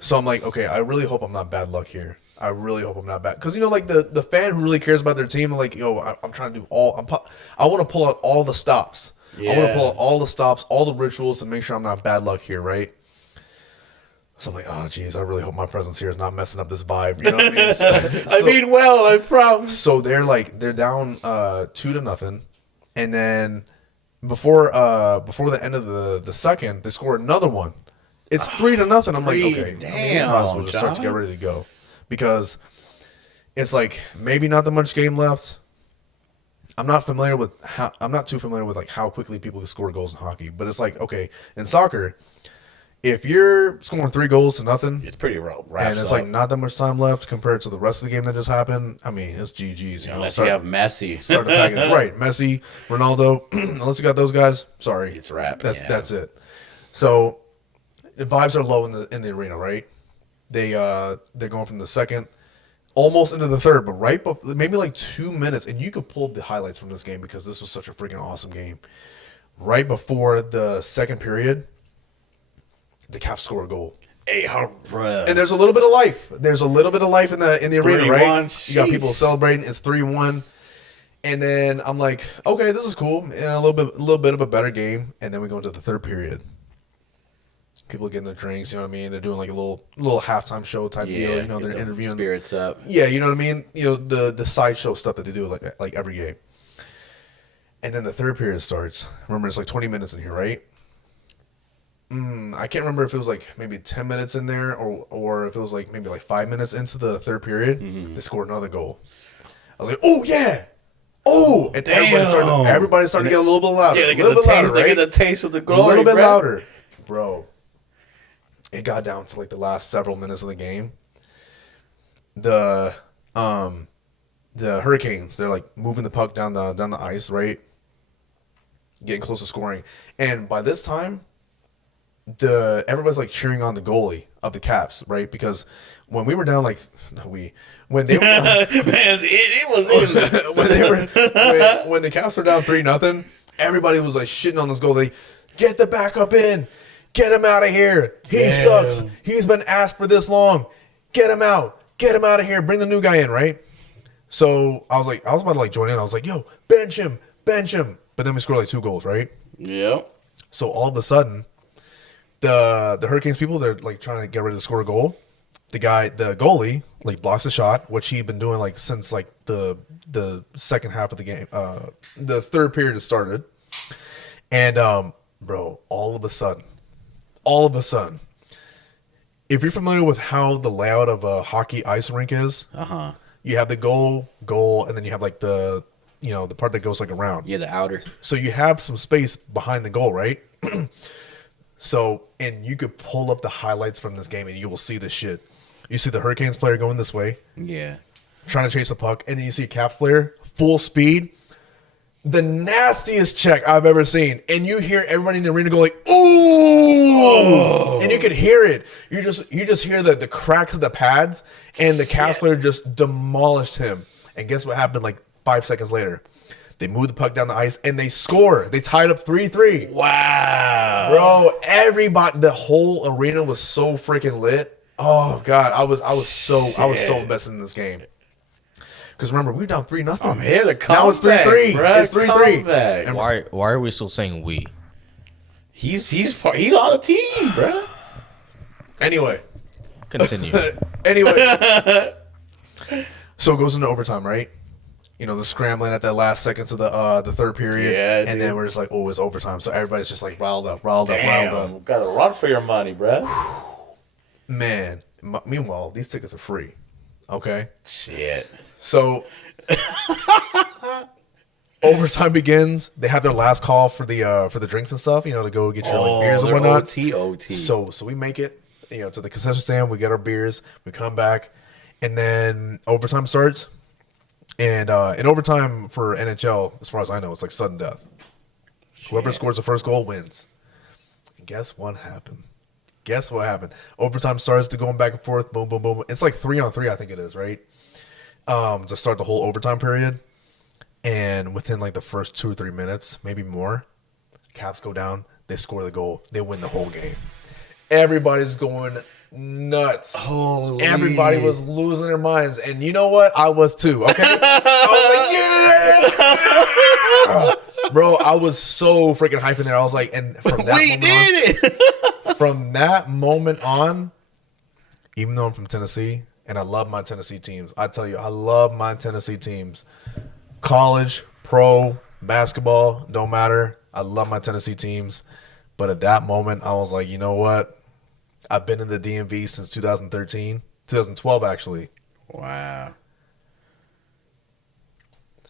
so I'm like, okay, I really hope I'm not bad luck here. I really hope I'm not bad. Because, like, the fan who really cares about their team, like, I'm trying to do I want to pull out all the stops. Yeah. I want to pull out all the stops, all the rituals to make sure I'm not bad luck here, right? So I'm like, oh, geez, I really hope my presence here is not messing up this vibe. You know what I mean? I mean, well, I promise. So they're down 2-0, and then before the end of the second, they score another one. It's 3-0. I'm like, okay, damn, might as well just start to get ready to go because it's like maybe not that much game left. I'm not too familiar with like how quickly people can score goals in hockey, but it's like, okay, in soccer, if you're scoring 3-0, it's pretty rough. And it's like not that much time left compared to the rest of the game that just happened. I mean, it's GG's. Unless you have Messi. Start to pack it. Right, Messi, Ronaldo. Unless you got those guys, sorry, it's wrap. That's it. So the vibes are low in the arena, right? They're going from the second almost into the third, but right before, maybe like 2 minutes, and you could pull the highlights from this game because this was such a freaking awesome game. Right before the second period, the Caps score a goal. Hey, bro. And there's a little bit of life. There's a little bit of life in the arena, right? Sheesh. You got people celebrating. It's 3-1. And then I'm like, okay, this is cool. Yeah, a little bit of a better game. And then we go into the third period. People getting their drinks, you know what I mean? They're doing like a little halftime show type deal. They're interviewing. Spirits up. Yeah, you know what I mean? The sideshow stuff that they do like every game. And then the third period starts. Remember, it's like 20 minutes in here, right? I can't remember if it was like maybe 10 minutes in there or if it was like maybe like 5 minutes into the third period. They scored another goal. I was like, oh, yeah. Oh, and everybody started to get a little bit louder. Yeah, they get the taste of the glory. A little bit louder. Bro, it got down to like the last several minutes of the game. The Hurricanes, they're like moving the puck down the ice, right? Getting close to scoring. And by this time, everybody's like cheering on the goalie of the Caps, right? Because when we were down, when they were man, it was when the Caps were down 3-0, everybody was like shitting on this goalie. Get the backup in, get him out of here. He sucks. He's been asked for this long. Get him out of here. Bring the new guy in, right? So I was about to like join in. I was like, yo, bench him. But then we scored like 2 goals, right? Yep. So all of a sudden, the Hurricanes people, they're like trying to get ready to score a goal. The goalie, like blocks a shot, which he'd been doing like since like the second half of the game, the third period has started. And bro, all of a sudden, if you're familiar with how the layout of a hockey ice rink is, you have the goal, and then you have like the part that goes like around. Yeah, the outer. So you have some space behind the goal, right? So, and you could pull up the highlights from this game and you will see this shit. You see the Hurricanes player going this way. Yeah. Trying to chase a puck. And then you see a Caps player, full speed. The nastiest check I've ever seen. And you hear everybody in the arena go like, ooh! Oh. And you could hear it. You just hear the cracks of the pads. And the Caps player just demolished him. And guess what happened like 5 seconds later? They moved the puck down the ice and they score. They tied up 3-3. Wow. Bro, everybody, the whole arena was so freaking lit. Oh God, I was so invested in this game. Because remember, we were down 3-0. I'm here to come now it's 3-3. Bro. It's 3-3. And why are we still saying we? He's on the team, bro. Anyway, continue. So it goes into overtime, right? You know, the scrambling at the last seconds of the third period. Yeah, and then we're just like, oh, it's overtime. So everybody's just like riled up. Damn, gotta run for your money, bro. Man, meanwhile, these tickets are free. Okay? Shit. So overtime begins. They have their last call for the drinks and stuff, to go get your like beers and whatnot. OT. So we make it, to the concession stand, we get our beers, we come back, and then overtime starts. And in overtime for NHL, as far as I know, it's like sudden death. Whoever scores the first goal wins. And guess what happened? Overtime starts to going back and forth. Boom, boom, boom. It's like 3-on-3, I think it is, right? To start the whole overtime period. And within like the first 2 or 3 minutes, maybe more, Caps go down. They score the goal. They win the whole game. Everybody's going nuts. Holy. Everybody was losing their minds. And you know what? I was too, okay? I was like, yeah! Bro, I was so freaking hyping there. I was like, and from that moment on, even though I'm from Tennessee, and I love my Tennessee teams, I tell you, I love my Tennessee teams. College, pro, basketball, don't matter. I love my Tennessee teams. But at that moment, I was like, you know what? I've been in the DMV since 2012 actually. Wow.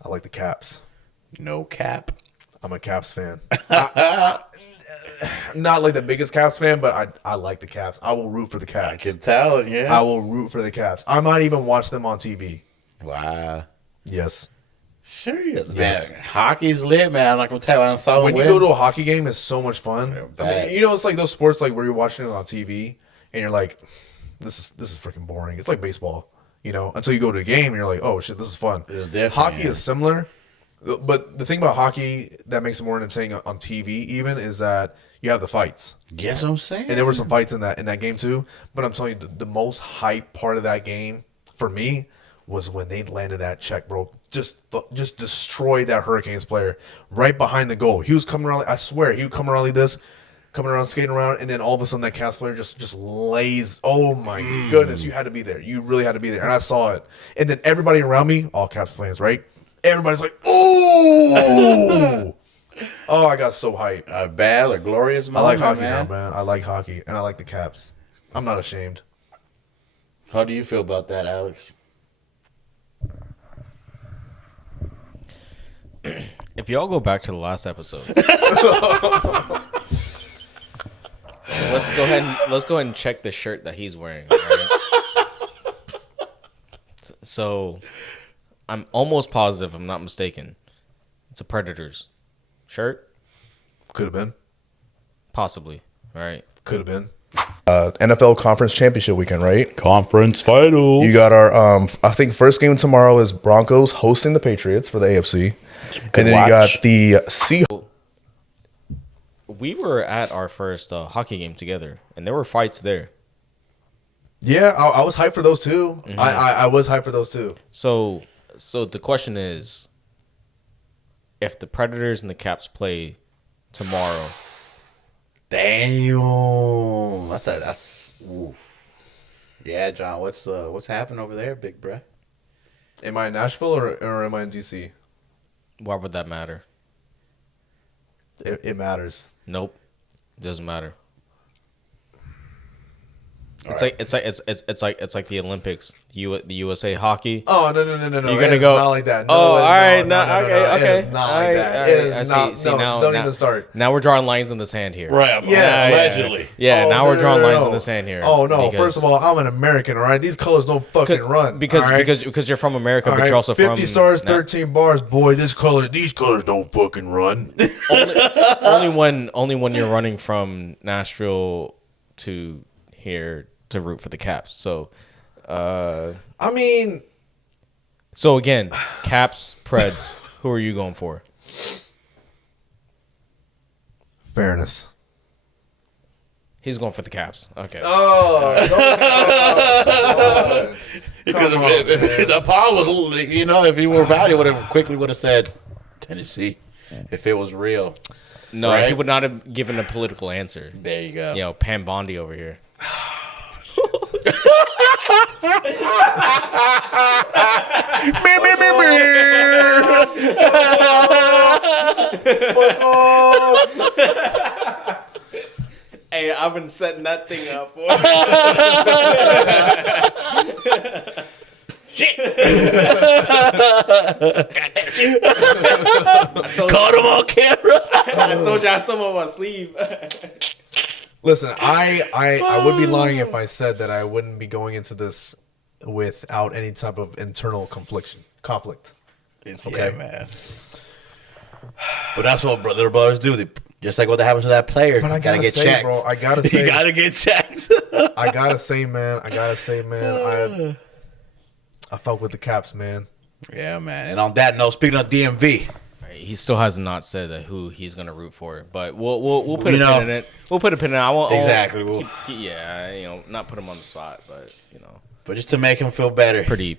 I like the Caps. No cap. I'm a Caps fan. Not like the biggest Caps fan, but I like the Caps. I will root for the Caps. I can tell, yeah. I will root for the Caps. I might even watch them on TV. Wow. Yes. Sure is, man. Yes. Hockey's lit, man. Like I'm telling you, I saw when you go to a hockey game, it's so much fun. I mean, it's like those sports like where you're watching it on TV and you're like, this is freaking boring. It's like baseball, until you go to a game and you're like, oh shit, this is fun. This is different. Hockey is similar, but the thing about hockey that makes it more entertaining on TV even is that you have the fights. Yes, I'm saying. And there were some fights in that game too. But I'm telling you, the most hype part of that game for me was when they landed that check, bro. Just destroyed that Hurricanes player right behind the goal. He was coming around. I swear, he would come around like this, coming around, skating around, and then all of a sudden that Caps player just lays. Oh my goodness, you had to be there. You really had to be there, and I saw it. And then everybody around me, all Caps fans, right? Everybody's like, oh, oh, I got so hyped. A bad or glorious moment, I like hockey man. now, man. I like hockey, and I like the Caps. I'm not ashamed. How do you feel about that, Alex? If y'all go back to the last episode, let's go ahead and check the shirt that he's wearing. Right? So, I'm almost positive, I'm not mistaken, it's a Predators shirt. Could have been, possibly. Right? Could have been. NFL Conference Championship weekend, right? Conference finals. You got our, I think first game tomorrow is Broncos hosting the Patriots for the AFC. And then you got the Seahawks. We were at our first hockey game together, and there were fights there. Yeah, I was hyped for those too. Mm-hmm. I was hyped for those too. So the question is, if the Predators and the Caps play tomorrow, Damn. I thought that's. Ooh. Yeah, John. What's happening over there, big bruh? Am I in Nashville or am I in DC? Why would that matter? It matters. Nope, doesn't matter. All It's like the Olympics, the USA hockey. Oh no! You're gonna go not like that. No, all right, no, okay. It is not like that. It is not. See, now, don't even start. Now we're drawing lines in the sand here. Right. Yeah, allegedly. Yeah, Oh, now no, we're drawing no, no, lines no. in the sand here. Oh no! because- First of all, I'm an American. All right, these colors don't fucking run. because all right? because you're from America, All but right, you're also 50 from stars, 13 bars, boy. These colors don't fucking run. only when you're running from Nashville to here to root for the Caps. So, I mean, so again, Caps, Preds. Who are you going for? fairness. He's going for the Caps. Okay. Oh, Because if the Paul was, if he were about, he would have said Tennessee if it was real. No, right? he would not have given a political answer. There you go. You know, Pam Bondi over here. Hey, I've been setting that thing up for Caught him on camera. I told you I had some on my sleeve. Listen, I would be lying if I said that I wouldn't be going into this without any type of internal conflict. It's Okay. yeah, man. But that's what little brothers do. Just like what happened to that player. But I gotta gotta get say, checked. bro, I gotta say, You gotta get checked. I gotta say, man, I fuck with the Caps, man. Yeah, man. And on that note, speaking of DMV, He still has not said that who he's gonna root for, but we'll put a You know- pin in it. We'll put a pin in it. I won't Exactly, I won't we'll- not put him on the spot, but but just to make him feel better, pretty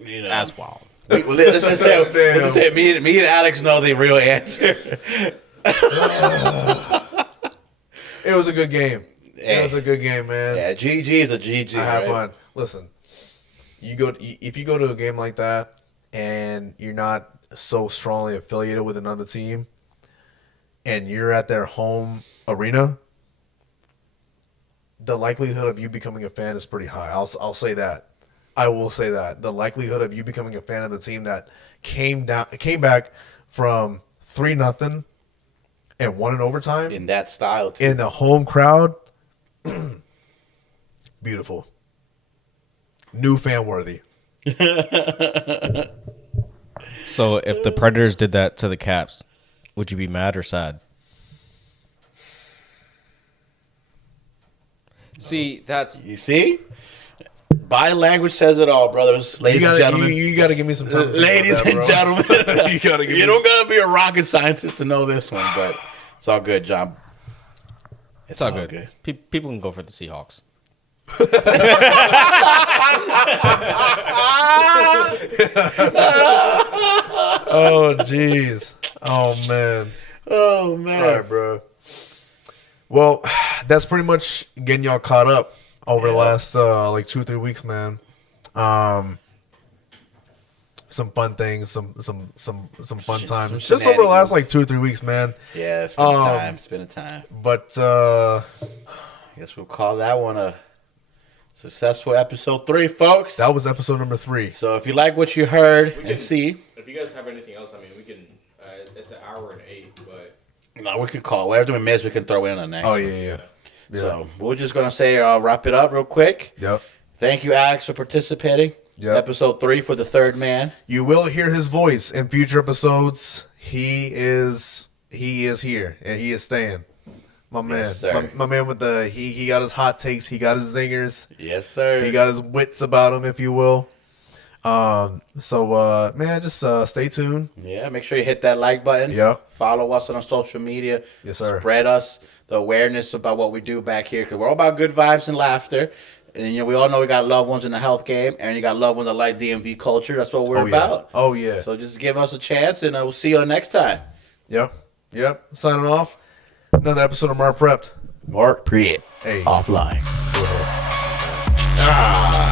you know. as well. Let's just say me and Alex know the real answer. It was a good game. Hey. It was a good game, man. Yeah, GG is a GG. I had right? fun. Listen, if you go to a game like that and you're not so strongly affiliated with another team, and you're at their home arena, the likelihood of you becoming a fan is pretty high. I'll say that. I will say that the likelihood of you becoming a fan of the team that came back from 3-0 and won in overtime In that style, too. in the home crowd, beautiful. New fan worthy. So if the Predators did that to the Caps, would you be mad or sad? See, that's You see? Body language says it all, brothers, ladies and gentlemen. You gotta give me some time. to think Ladies about that, and bro. gentlemen, You gotta give you me- don't gotta be a rocket scientist to know this one, but it's all good, John. it's all good. People can go for the Seahawks. Oh jeez. Oh man. Oh man, All right, bro. Well, that's pretty much getting y'all caught up over the last like 2-3 weeks, man. Some fun things, some fun times. Just over the last like 2-3 weeks, man. yeah, it's been a time. It's been a time. But I guess we'll call that one a successful episode 3, folks. that was episode number 3. So if you like what you heard and see, If you guys have anything else, I mean, we can. It's an hour and 8, but no, we can call whatever we miss. We can throw in on next. Oh yeah. So we're just gonna say wrap it up real quick. Yep. Thank you, Alex, for participating. Yep. Episode 3 for the third man. You will hear his voice in future episodes. He is here and he is staying. My man. Yes, sir. My man with the he got his hot takes, he got his zingers, Yes, sir. he got his wits about him, if you will. So man, just stay tuned. Yeah, make sure you hit that like button. Yep. Follow us on our social media. Yes, sir. Spread us the awareness about what we do back here, because we're all about good vibes and laughter. And we all know we got loved ones in the health game, and you got loved ones that like DMV culture. That's what we're Oh yeah. about. Oh yeah. So just give us a chance, and we'll see you next time. Yep. Yep. Signing off. Another episode of Mark Prepped. Mark Prepped. Hey. Offline. Ah.